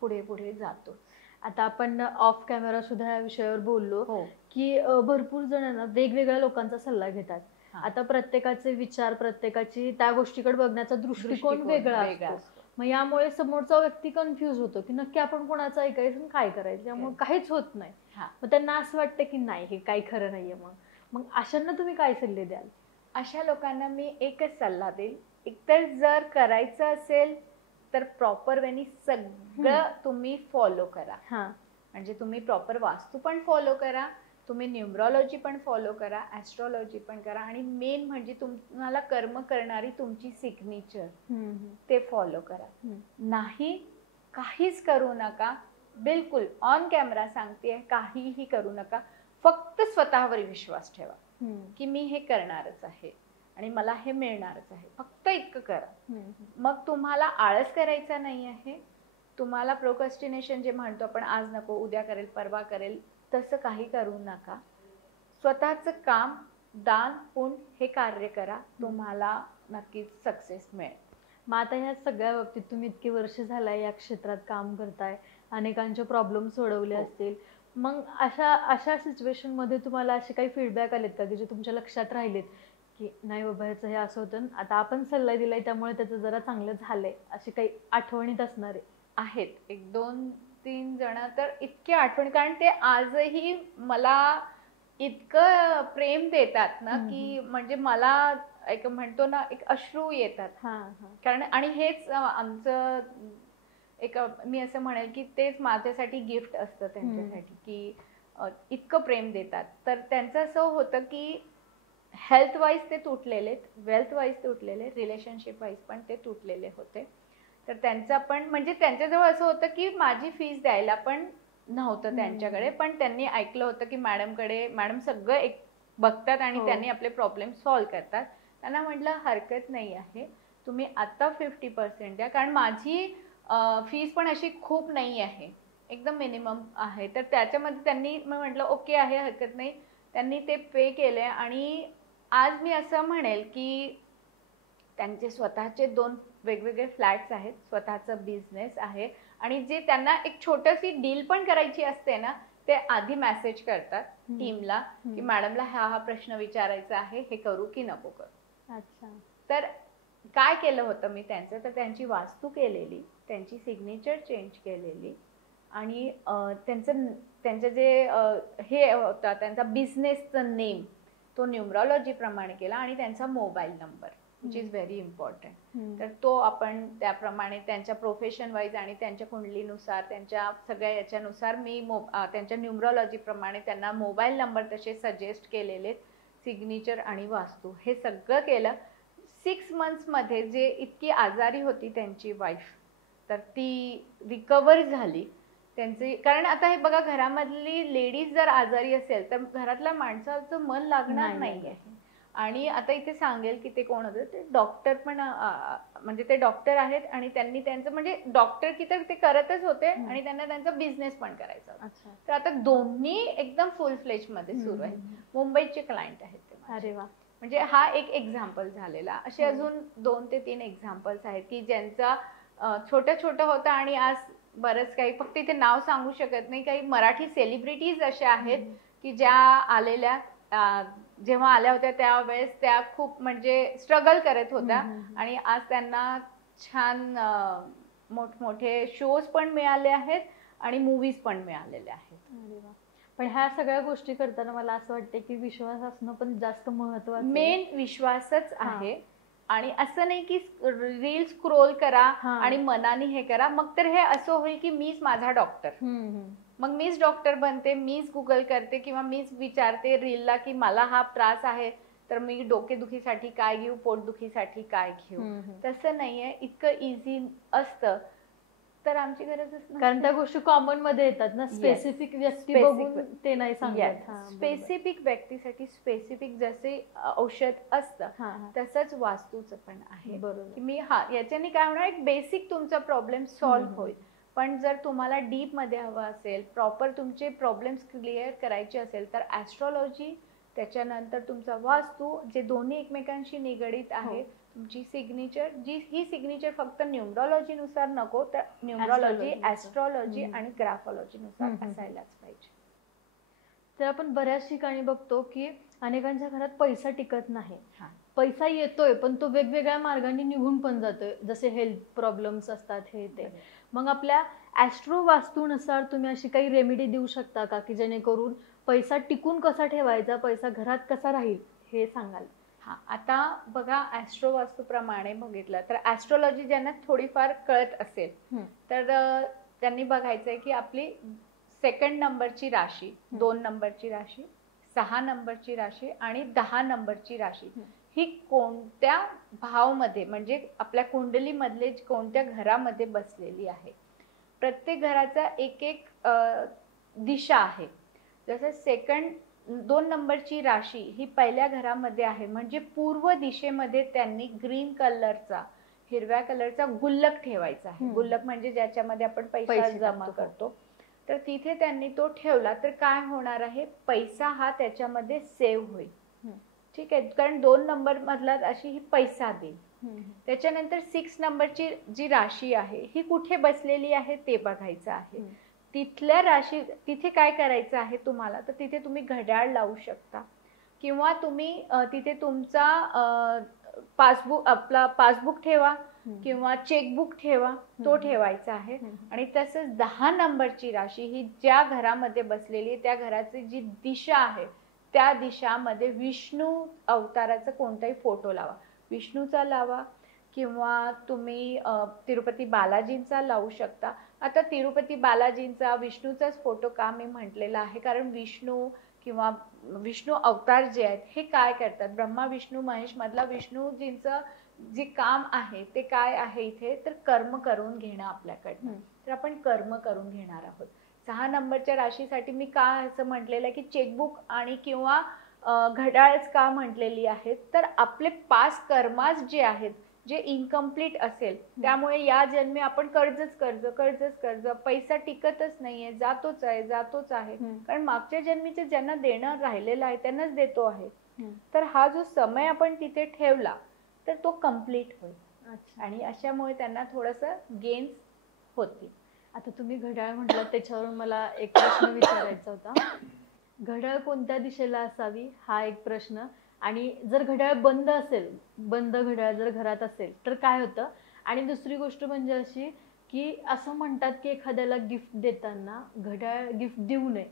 पुढे पुढे जातो. आता आपण ऑफ कॅमेरा सुद्धा या विषयावर बोललो की भरपूर जणांना वेगवेगळ्या लोकांचा सल्ला घेतात. आता प्रत्येकाचे विचार, प्रत्येकाची त्या गोष्टीकडे बघण्याचा दृष्टिकोन वेगळा असतो. मग यामुळे समोरचा व्यक्ती कन्फ्युज होतो की नक्की आपण कोणाचं ऐकायचं काय करायचं, त्यामुळे काहीच होत नाही. मग त्यांना असं वाटतं की नाही, हे काही खरं नाहीये. मग अशांना तुम्ही काय सल्ले द्याल? अशा लोकांना मी एकच सल्ला देईल, एकतर जर करायचं असेल तर प्रॉपर वेनी सगळं तुम्ही फॉलो करा. म्हणजे तुम्ही प्रॉपर वास्तू पण फॉलो करा, तुम्ही न्यूमरॉलॉजी पण फॉलो करा, ॲस्ट्रॉलॉजी पण करा, आणि मेन म्हणजे तुम्हाला कर्म करणारी तुमची सिग्नेचर ते फॉलो करा. नाही काहीच करू नका, बिलकुल ऑन कॅमेरा सांगते, काहीही करू नका. फक्त स्वतःवर विश्वास ठेवा की मी हे करणारच आहे आणि मला हे मिळणारच आहे, फक्त इतकं करा. मग तुम्हाला आळस करायचा नाही आहे, तुम्हाला प्रोक्रस्टिनेशन जे म्हणतो आपण, आज नको उद्या करेल परवा करेल, तसं काही करू नका. स्वतःचं काम, दान, पुण्य हे कार्य करा, तुम्हाला नक्कीच सक्सेस मिळेल. मग आता ह्या सगळ्या बाबतीत तुम्ही इतकी वर्ष झालाय या क्षेत्रात काम करताय, अनेकांचे प्रॉब्लेम सोडवले असतील, मग अशा सिच्युएशन मध्ये तुम्हाला असे काही फीडबॅक आलेत का की जे तुमच्या लक्षात राहिलेत की नाही बाबा ह्याचं हे असं होतं, आता आपण सल्ला दिलाय त्यामुळे त्याचं जरा चांगलं झालंय, अशी काही आठवणीत असणारे आहेत 1-2-3 जण तर इतके आठवण, कारण ते आजही मला इतकं प्रेम देतात ना की म्हणजे मला एक म्हणतो ना एक अश्रू येतात. कारण आणि हेच आमचं एक मी असं म्हणेल की तेच माझ्यासाठी गिफ्ट असतं त्यांच्यासाठी की इतकं प्रेम देतात. तर त्यांचं असं होतं की हेल्थ वाईज ते तुटलेले, वेल्थ वाईज तुटलेले, रिलेशनशिप वाईज पण ते तुटलेले होते. तर त्यांचा पण म्हणजे त्यांच्याजवळ असं होतं की माझी फीस द्यायला पण नव्हतं त्यांच्याकडे, पण त्यांनी ऐकलं होतं की मॅडम सगळं एक बघतात आणि त्यांनी आपले प्रॉब्लेम सॉल्व्ह करतात. त्यांना म्हटलं हरकत नाही आहे, तुम्ही आता 50% द्या, कारण माझी फीस पण अशी खूप नाही आहे, एकदम मिनिमम आहे. तर त्याच्यामध्ये त्यांनी म्हटलं ओके आहे, हरकत नाही. त्यांनी ते पे केले आणि आज मी असं म्हणेल की त्यांचे स्वतःचे 2 वेगवेगळे फ्लॅट्स आहेत, स्वतःचा बिझनेस आहे आणि जे त्यांना एक छोटीशी डील पण करायची असते ना, ते आधी मेसेज करतात टीमला की मॅडमला हा प्रश्न विचारायचा आहे, हे करू की नको करू. अच्छा. तर काय केलं होतं मी त्यांचं, तर त्यांची वास्तू केलेली, त्यांची सिग्नेचर चेंज केलेली आणि त्यांचं जे हे होता त्यांचा बिझनेसचं नेम तो न्यूमरॉलॉजी प्रमाणे केला आणि त्यांचा mobile number which is very important. तर तो आपण त्याप्रमाणे त्यांच्या प्रोफेशन वाईज आणि त्यांच्या कुंडलीनुसार त्यांच्या सगळ्या याच्यानुसार मी त्यांच्या न्यूमरॉलॉजी प्रमाणे त्यांना मोबाईल नंबर तसे सजेस्ट केलेले, सिग्नेचर आणि वास्तू हे सगळं केलं. 6 monthsमध्ये जे इतकी आजारी होती त्यांची वाईफ, तर ती रिकवर झाली त्यांची. कारण आता हे बघा, घरामधली लेडीज जर आजारी असेल तर घरातल्या माणसाचं मन लागणार नाही आहे. आणि आता इथे सांगेल की ते कोण होतं, ते डॉक्टर पण म्हणजे ते डॉक्टर आहेत आणि त्यांनी त्यांचं म्हणजे डॉक्टर की तर ते करतच होते आणि त्यांना त्यांचा बिझनेस पण करायचा होता. तर आता दोन्ही एकदम फुल फ्लेज मध्ये सुरू आहे. मुंबईचे क्लायंट आहेत ते. अरे वा. म्हणजे हा एक एक्झाम्पल झालेला. असे अजून 2 ते 3 एक्झाम्पल्स आहेत की ज्यांचा छोटं छोटं होतं आणि आज बरंच काही, फक्त इथे नाव सांगू शकत नाही, काही मराठी सेलिब्रिटीज अशा आहेत की ज्या आलेल्या जेव्हा आल्या होत्या त्यावेळेस त्या खूप म्हणजे स्ट्रगल करत होत्या आणि आज त्यांना छान मोठमोठे शोज पण मिळाले आहेत आणि मूवीज पण मिळालेले आहेत. पण ह्या सगळ्या गोष्टी करताना मला असं वाटतं की विश्वास असणं पण जास्त महत्त्वाचं. मेन विश्वासच आहे. आणि असं नाही की रील स्क्रोल करा आणि मनाने हे करा, मग तर हे असं होईल की मीच माझा डॉक्टर, मग मीच डॉक्टर बनते, मीच गुगल करते किंवा मीच विचारते रीलला की मला हा त्रास आहे तर मी डोकेदुखीसाठी काय घेऊ, पोटदुखीसाठी काय घेऊ. तसं नाहीये, इतकं इझी असतं. तर आमची गरजच नाही, कारण त्या गोष्टी कॉमन मध्ये येतात ना, स्पेसिफिक व्यक्ती बघून ते नाही सांगत. स्पेसिफिक व्यक्तीसाठी स्पेसिफिक जसे औषध असतं तसंच वास्तूचं पण आहे. की मी याच्याने काय होणार, एक बेसिक तुमचा प्रॉब्लेम सॉल्व्ह होईल. पण जर तुम्हाला डीप मध्ये हवं असेल, प्रॉपर तुमचे प्रॉब्लेम्स क्लिअर करायचे असेल तर ॲस्ट्रॉलॉजी, त्याच्यानंतर तुमचा वास्तू, जे दोन्ही एकमेकांशी निगडीत आहे, तुमची सिग्नेचर, ही सिग्नेचर फक्त न्यूमरॉलॉजी नुसार नको, तर न्यूमरॉलॉजी, ॲस्ट्रॉलॉजी आणि ग्राफॉलॉजी नुसार असायलाच पाहिजे. तर आपण बऱ्याच ठिकाणी बघतो की अनेकांच्या घरात पैसा टिकत नाही. पैसा येतोय पण तो वेगवेगळ्या मार्गाने निघून पण जातोय, जसे हेल्थ प्रॉब्लेम्स असतात हे ते. मग आपल्या ॲस्ट्रो वास्तूनुसार तुम्ही अशी काही रेमेडी देऊ शकता का की जेणेकरून पैसा टिकून कसा ठेवायचा, पैसा घरात कसा राहील, हे सांगाल? आता बघा, ॲस्ट्रो वास्तूप्रमाणे बघितलं तर ॲस्ट्रॉलॉजी ज्यांना थोडीफार कळत असेल तर त्यांनी बघायचंय की आपली 2nd नंबरची राशी, 2 नंबरची राशी, 6 नंबरची राशी आणि 10 नंबरची राशी ही कोणत्या भावमध्ये, म्हणजे आपल्या कुंडलीमधले कोणत्या घरामध्ये बसलेली आहे. प्रत्येक घराचा एक एक दिशा आहे. जसं 2 नंबरची राशी ही पहिल्या घरामध्ये आहे, म्हणजे पूर्व दिशेमध्ये त्यांनी ग्रीन कलरचा, हिरव्या कलरचा गुल्लक ठेवायचा आहे. गुल्लक म्हणजे ज्याच्यामध्ये आपण पैसा जमा करतो. तर तिथे त्यांनी तो ठेवला तर काय होणार आहे, पैसा हा त्याच्यामध्ये सेव्ह होईल. ठीक आहे, कारण 2 नंबर मधला अशी ही पैसा देईल. त्याच्यानंतर 6 नंबरची जी राशी आहे ही कुठे बसलेली आहे ते बघायचं आहे. तिथल्या राशी, तिथे काय करायचं आहे तुम्हाला, तर तिथे तुम्ही घड्याळ लावू शकता. किंवा तुम्ही तिथे तुमचा आपला पासबुक ठेवा किंवा चेकबुक ठेवा, तो ठेवायचा आहे. आणि तसंच 10 नंबरची राशी ही ज्या घरामध्ये बसलेली आहे त्या घराची जी दिशा आहे त्या दिशामध्ये विष्णू अवताराचा कोणताही फोटो लावा. विष्णूचा लावा किंवा तुम्ही तिरुपती बालाजींचा लावू शकता. आता तिरुपती बालाजींचा विष्णूचाच फोटो का मी म्हटलेला आहे, कारण विष्णू किंवा विष्णू अवतार जे आहेत हे काय करतात, ब्रह्मा विष्णू महेश मधला विष्णूजींचं जे काम आहे ते काय आहे इथे, तर कर्म करून घेणं आपल्याकडनं. तर आपण कर्म करून घेणार आहोत. 6 नंबरच्या राशीसाठी मी का असं म्हटलेलं आहे की चेकबुक आणि किंवा घड्याळच का म्हटलेली आहेत, तर आपले 5 कर्मास जे आहेत जे इनकम्प्लीट असेल त्यामुळे या जन्मी आपण कर्जच कर्ज, पैसा टिकतच नाहीये, जातोच आहे. कारण मागच्या जन्मीचे ज्यांना देणं राहिलेलं आहे त्यांनाच देतो आहे. तर हा जो समय आपण तिथे ठेवला तर तो कम्प्लीट होईल आणि अशामुळे त्यांना थोडंसं गेन्स होतील. आता तुम्ही घड्याळ म्हटलं त्याच्यावरून मला एक प्रश्न विचारायचा होता. घड्याळ कोणत्या दिशेला असावी हा एक प्रश्न, आणि जर घड्याळ बंद असेल, बंद घड्याळ जर घरात असेल तर काय होतं, आणि दुसरी गोष्ट म्हणजे अशी की असं म्हणतात की एखाद्याला गिफ्ट देताना घड्याळ गिफ्ट देऊ नये,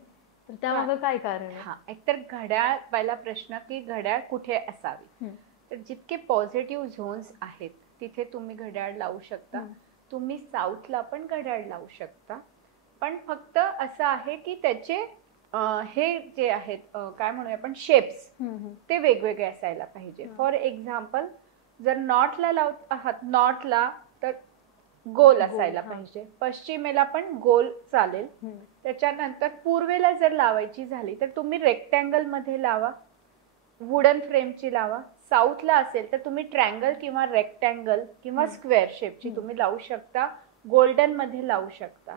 तर त्यामागं काय कारण आहे? हा, एकतर घड्याळ, पहिला प्रश्न की घड्याळ कुठे असावी. तर जितके पॉझिटिव्ह झोन्स आहेत तिथे तुम्ही घड्याळ लावू शकता. तुम्ही साऊथला पण घड्याळ लावू शकता, पण फक्त असं आहे की त्याचे हे जे आहेत काय म्हणूया आपण शेप्स ते वेगवेगळे असायला पाहिजे. फॉर एक्झाम्पल जर नॉर्थला लावत आहात, नॉर्थला तर गोल असायला पाहिजे, पश्चिमेला पण गोल चालेल. त्याच्यानंतर पूर्वेला जर लावायची झाली तर तुम्ही रेक्टँगल मध्ये लावा, वुडन फ्रेमची लावा. साऊथला असेल तर तुम्ही ट्रँगल किंवा रेक्टँगल किंवा स्क्वेअर शेपची तुम्ही लावू शकता, गोल्डन मध्ये लावू शकता.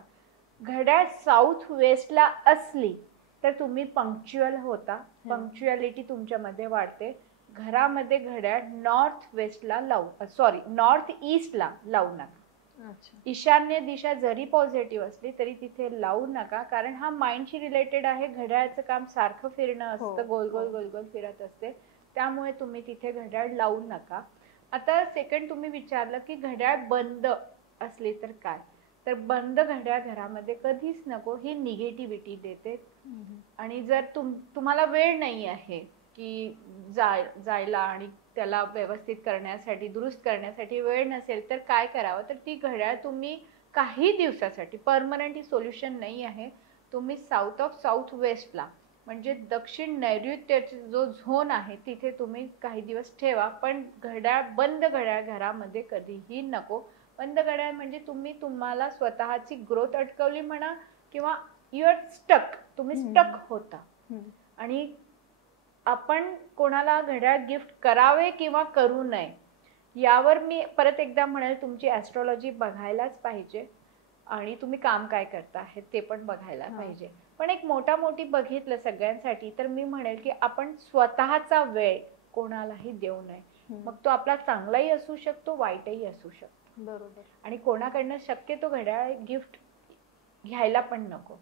घड्याळ साऊथ वेस्टला असली तर तुम्ही पंक्च्युअल होता, पंक्च्युअलिटी तुमच्यामध्ये वाढते. घरामध्ये घड्याळ नॉर्थ वेस्टला नॉर्थ ईस्टला लावू नका. ईशान्य दिशा जरी पॉझिटिव्ह असली तरी तिथे लावू नका, कारण हा माइंडशी रिलेटेड आहे. घड्याळाचं काम सारखं फिरणं असतं, गोल गोल गोल गोल फिरत असते, त्यामुळे तुम्ही तिथे घड्याळ लावू नका. आता सेकंड तुम्ही विचारलं की घड्याळ बंद असली तर काय, तर बंद घड्याळ घरामध्ये कधीच नको, ही निगेटिव्हिटी देते. आणि जर तुम्हाला वेळ नाही आहे की जायला आणि त्याला व्यवस्थित करण्यासाठी, दुरुस्त करण्यासाठी वेळ नसेल तर काय करावं, तर ती घड्याळ तुम्ही काही दिवसासाठी, परमनंट सोल्युशन नाही आहे, तुम्ही साऊथ ऑफ साऊथ वेस्टला म्हणजे दक्षिण नैऋत्याचा जो झोन आहे तिथे तुम्ही काही दिवस ठेवा. पण बंद घड्याळ घरामध्ये कधीही नको. बंद घड्याळ म्हणजे तुम्हाला स्वतःची ग्रोथ अटकवली म्हणा किंवा यू आर स्टक, तुम्ही स्टक होता. आणि आपण कोणाला घड्याळ गिफ्ट करावे किंवा करू नये यावर मी परत एकदा म्हणेल, तुमची ॲस्ट्रॉलॉजी बघायलाच पाहिजे आणि तुम्ही काम काय करता आहे ते पण बघायला पाहिजे. पण एक मोठी बघितलं सगळ्यांसाठी तर मी म्हणेल की आपण स्वतःचा वेळ कोणालाही देऊ नये. मग तो आपला चांगलाही असू शकतो, वाईटही असू शकतो. बरोबर. आणि कोणाकडनं शक्यतो घड्याळ गिफ्ट घ्यायला पण नको.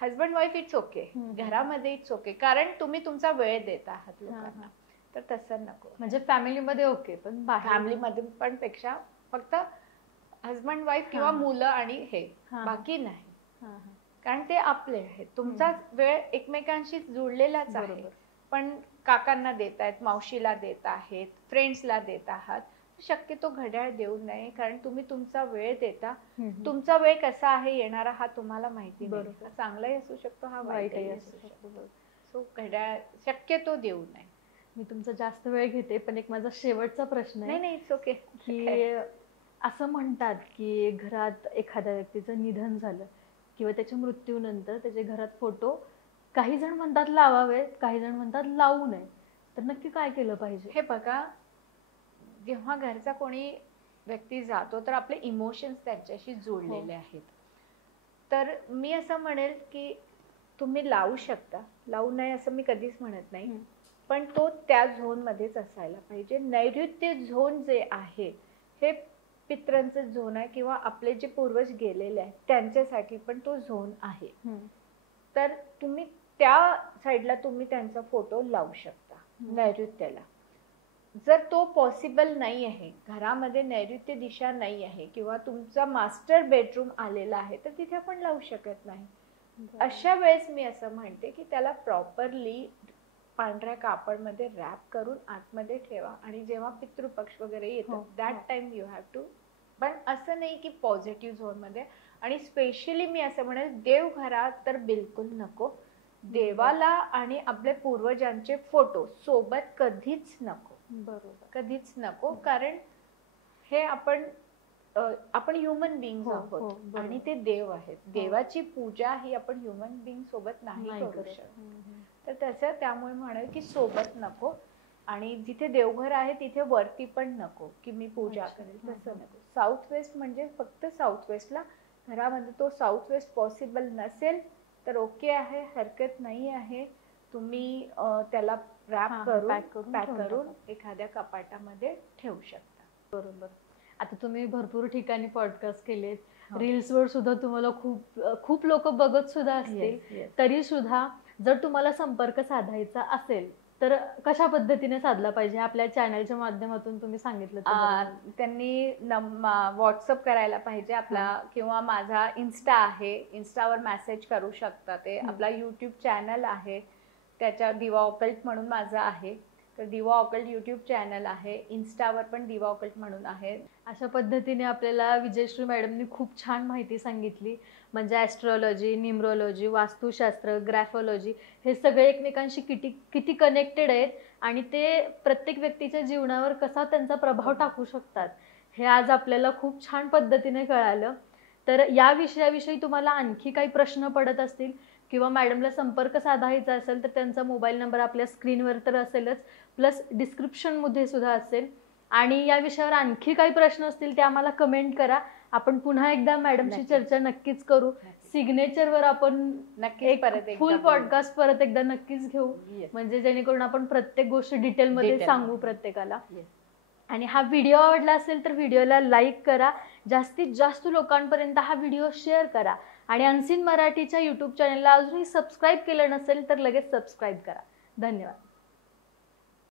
हजबंड वाईफ इट्स ओके, घरामध्ये इट्स ओके, कारण तुम्ही तुमचा वेळ देत आहात लोकांना, तर तसं नको. म्हणजे फॅमिलीमध्ये ओके, पण फॅमिलीमध्ये पण पेक्षा फक्त हजबंड वाईफ किंवा मुलं आणि हे, बाकी नाही. कारण ते आपले आहेत, तुमचा वेळ एकमेकांशी जुळलेलाच आहे. पण काकांना देत आहेत, मावशीला देत आहेत, फ्रेंड्सला देत आहात, शक्यतो घड्याळ देऊ नये, कारण तुम्ही तुमचा वेळ देता. तुमचा वेळ कसा आहे येणारा हा तुम्हाला माहिती नाही, चांगलाही असू शकतो, हा वाईटही असू शकतो. सो घड्याळ शक्यतो देऊ नये. मी तुमचा जास्त वेळ घेते, पण एक माझा शेवटचा प्रश्न आहे. नाही, इट्स ओके. की असं म्हणतात की घरात एखाद्या व्यक्तीचं निधन झालं किंवा त्याच्या मृत्यूनंतर त्याच्या घरात फोटो काही जण म्हणतात लावावेत, काही जण म्हणतात लावू नये, तर नक्की काय केलं पाहिजे? हे बघा, जेव्हा घरचा कोणी व्यक्ती जातो तर आपले इमोशन्स त्यांच्याशी जोडलेले आहेत. तर मी असं म्हणेल की तुम्ही लावू शकता, लावू नये असं मी कधीच म्हणत नाही, पण तो त्या झोन मध्येच असायला पाहिजे. नैऋत्य झोन जे आहे हे पितरांचं झोन आहे किंवा आपले जे पूर्वज गेलेले आहेत त्यांच्यासाठी पण तो झोन आहे. तर तुम्ही त्या साईडला तुम्ही त्यांचा फोटो लावू शकता. नैऋत्याला. जर तो पॉसिबल नाही आहे, घरामध्ये नैऋत्य दिशा नाही आहे किंवा तुमचा मास्टर बेडरूम आलेला आहे, तर तिथे आपण लावू शकत नाही. अशा वेळेस मी असं म्हणते की त्याला प्रॉपरली पांढऱ्या कापडमध्ये रॅप करून आतमध्ये ठेवा आणि जेव्हा पितृपक्ष वगैरे येतो that time you have to. पण असं नाही की पॉझिटिव्ह झोनमध्ये. आणि स्पेशली मी असं म्हणेल देवघरात तर बिलकुल नको. देवाला आणि आपल्या पूर्वजांचे फोटो सोबत कधीच नको. बरोबर. कधीच नको. कारण हे आपण ह्युमन बिंग आहोत आणि ते देव आहेत. देवाची पूजा ही आपण ह्युमन बिंग सोबत नाही करू शकत. तर त्यामुळे म्हणेल की सोबत नको. आणि जिथे देवघर आहे तिथे वरती पण नको की मी पूजा करेल, तसं नको. साऊथ वेस्ट म्हणजे फक्त साऊथ वेस्टला. घरामध्ये तो साऊथ वेस्ट पॉसिबल नसेल तर ओके आहे, हरकत नाही आहे. तुम्ही त्याला रॅप करून पॅक करून एखाद्या कपाटामध्ये ठेवू शकता. बरोबर. आता तुम्ही भरपूर ठिकाणी पॉडकास्ट केलेत, रील्सवर सुद्धा तुम्हाला खूप लोक बघत सुद्धा असतील. तरी सुद्धा जर तुम्हाला संपर्क साधायचा असेल तर कशा पद्धतीने साधला पाहिजे? आपल्या चॅनलच्या माध्यमातून तुम्ही सांगितलं. त्यांनी व्हॉट्सअप करायला पाहिजे आपला, किंवा माझा इन्स्टा आहे, इन्स्टावर मेसेज करू शकता. ते आपला यूट्यूब चॅनल आहे, त्याच्या दिवा ऑकल्ट म्हणून माझं आहे, तर दिवा ऑकल्ट यूट्यूब चॅनल आहे. इन्स्टावर पण दिवा ऑकल्ट म्हणून आहे. अशा पद्धतीने आपल्याला विजयश्री मॅडमनी खूप छान माहिती सांगितली. म्हणजे ॲस्ट्रॉलॉजी, न्यूमरोलॉजी, वास्तुशास्त्र, ग्रॅफॉलॉजी हे सगळे एकमेकांशी किती कनेक्टेड आहेत आणि ते प्रत्येक व्यक्तीच्या जीवनावर कसा त्यांचा प्रभाव टाकू शकतात हे आज आपल्याला खूप छान पद्धतीने कळालं. तर या विषयाविषयी तुम्हाला आणखी काही प्रश्न पडत असतील किंवा मॅडमला संपर्क साधायचा असेल तर त्यांचा मोबाईल नंबर आपल्या स्क्रीनवर तर असेलच, प्लस डिस्क्रिप्शनमध्ये सुद्धा असेल. आणि या विषयावर आणखी काही प्रश्न असतील ते आम्हाला कमेंट करा. आपण पुन्हा एकदा मॅडमशी चर्चा नक्कीच करू. सिग्नेचरवर आपण नक्कीच परत फुल पॉडकास्ट परत एकदा नक्कीच घेऊ, म्हणजे जेणेकरून आपण प्रत्येक गोष्ट डिटेलमध्ये सांगू प्रत्येकाला. आणि हा व्हिडिओ आवडला असेल तर व्हिडिओला लाईक करा, जास्तीत जास्त लोकांपर्यंत हा व्हिडिओ शेअर करा. आणि अनसीन मराठीच्या यूट्यूब चॅनलला अजूनही सबस्क्राईब केलं नसेल तर लगेच सबस्क्राईब करा. धन्यवाद.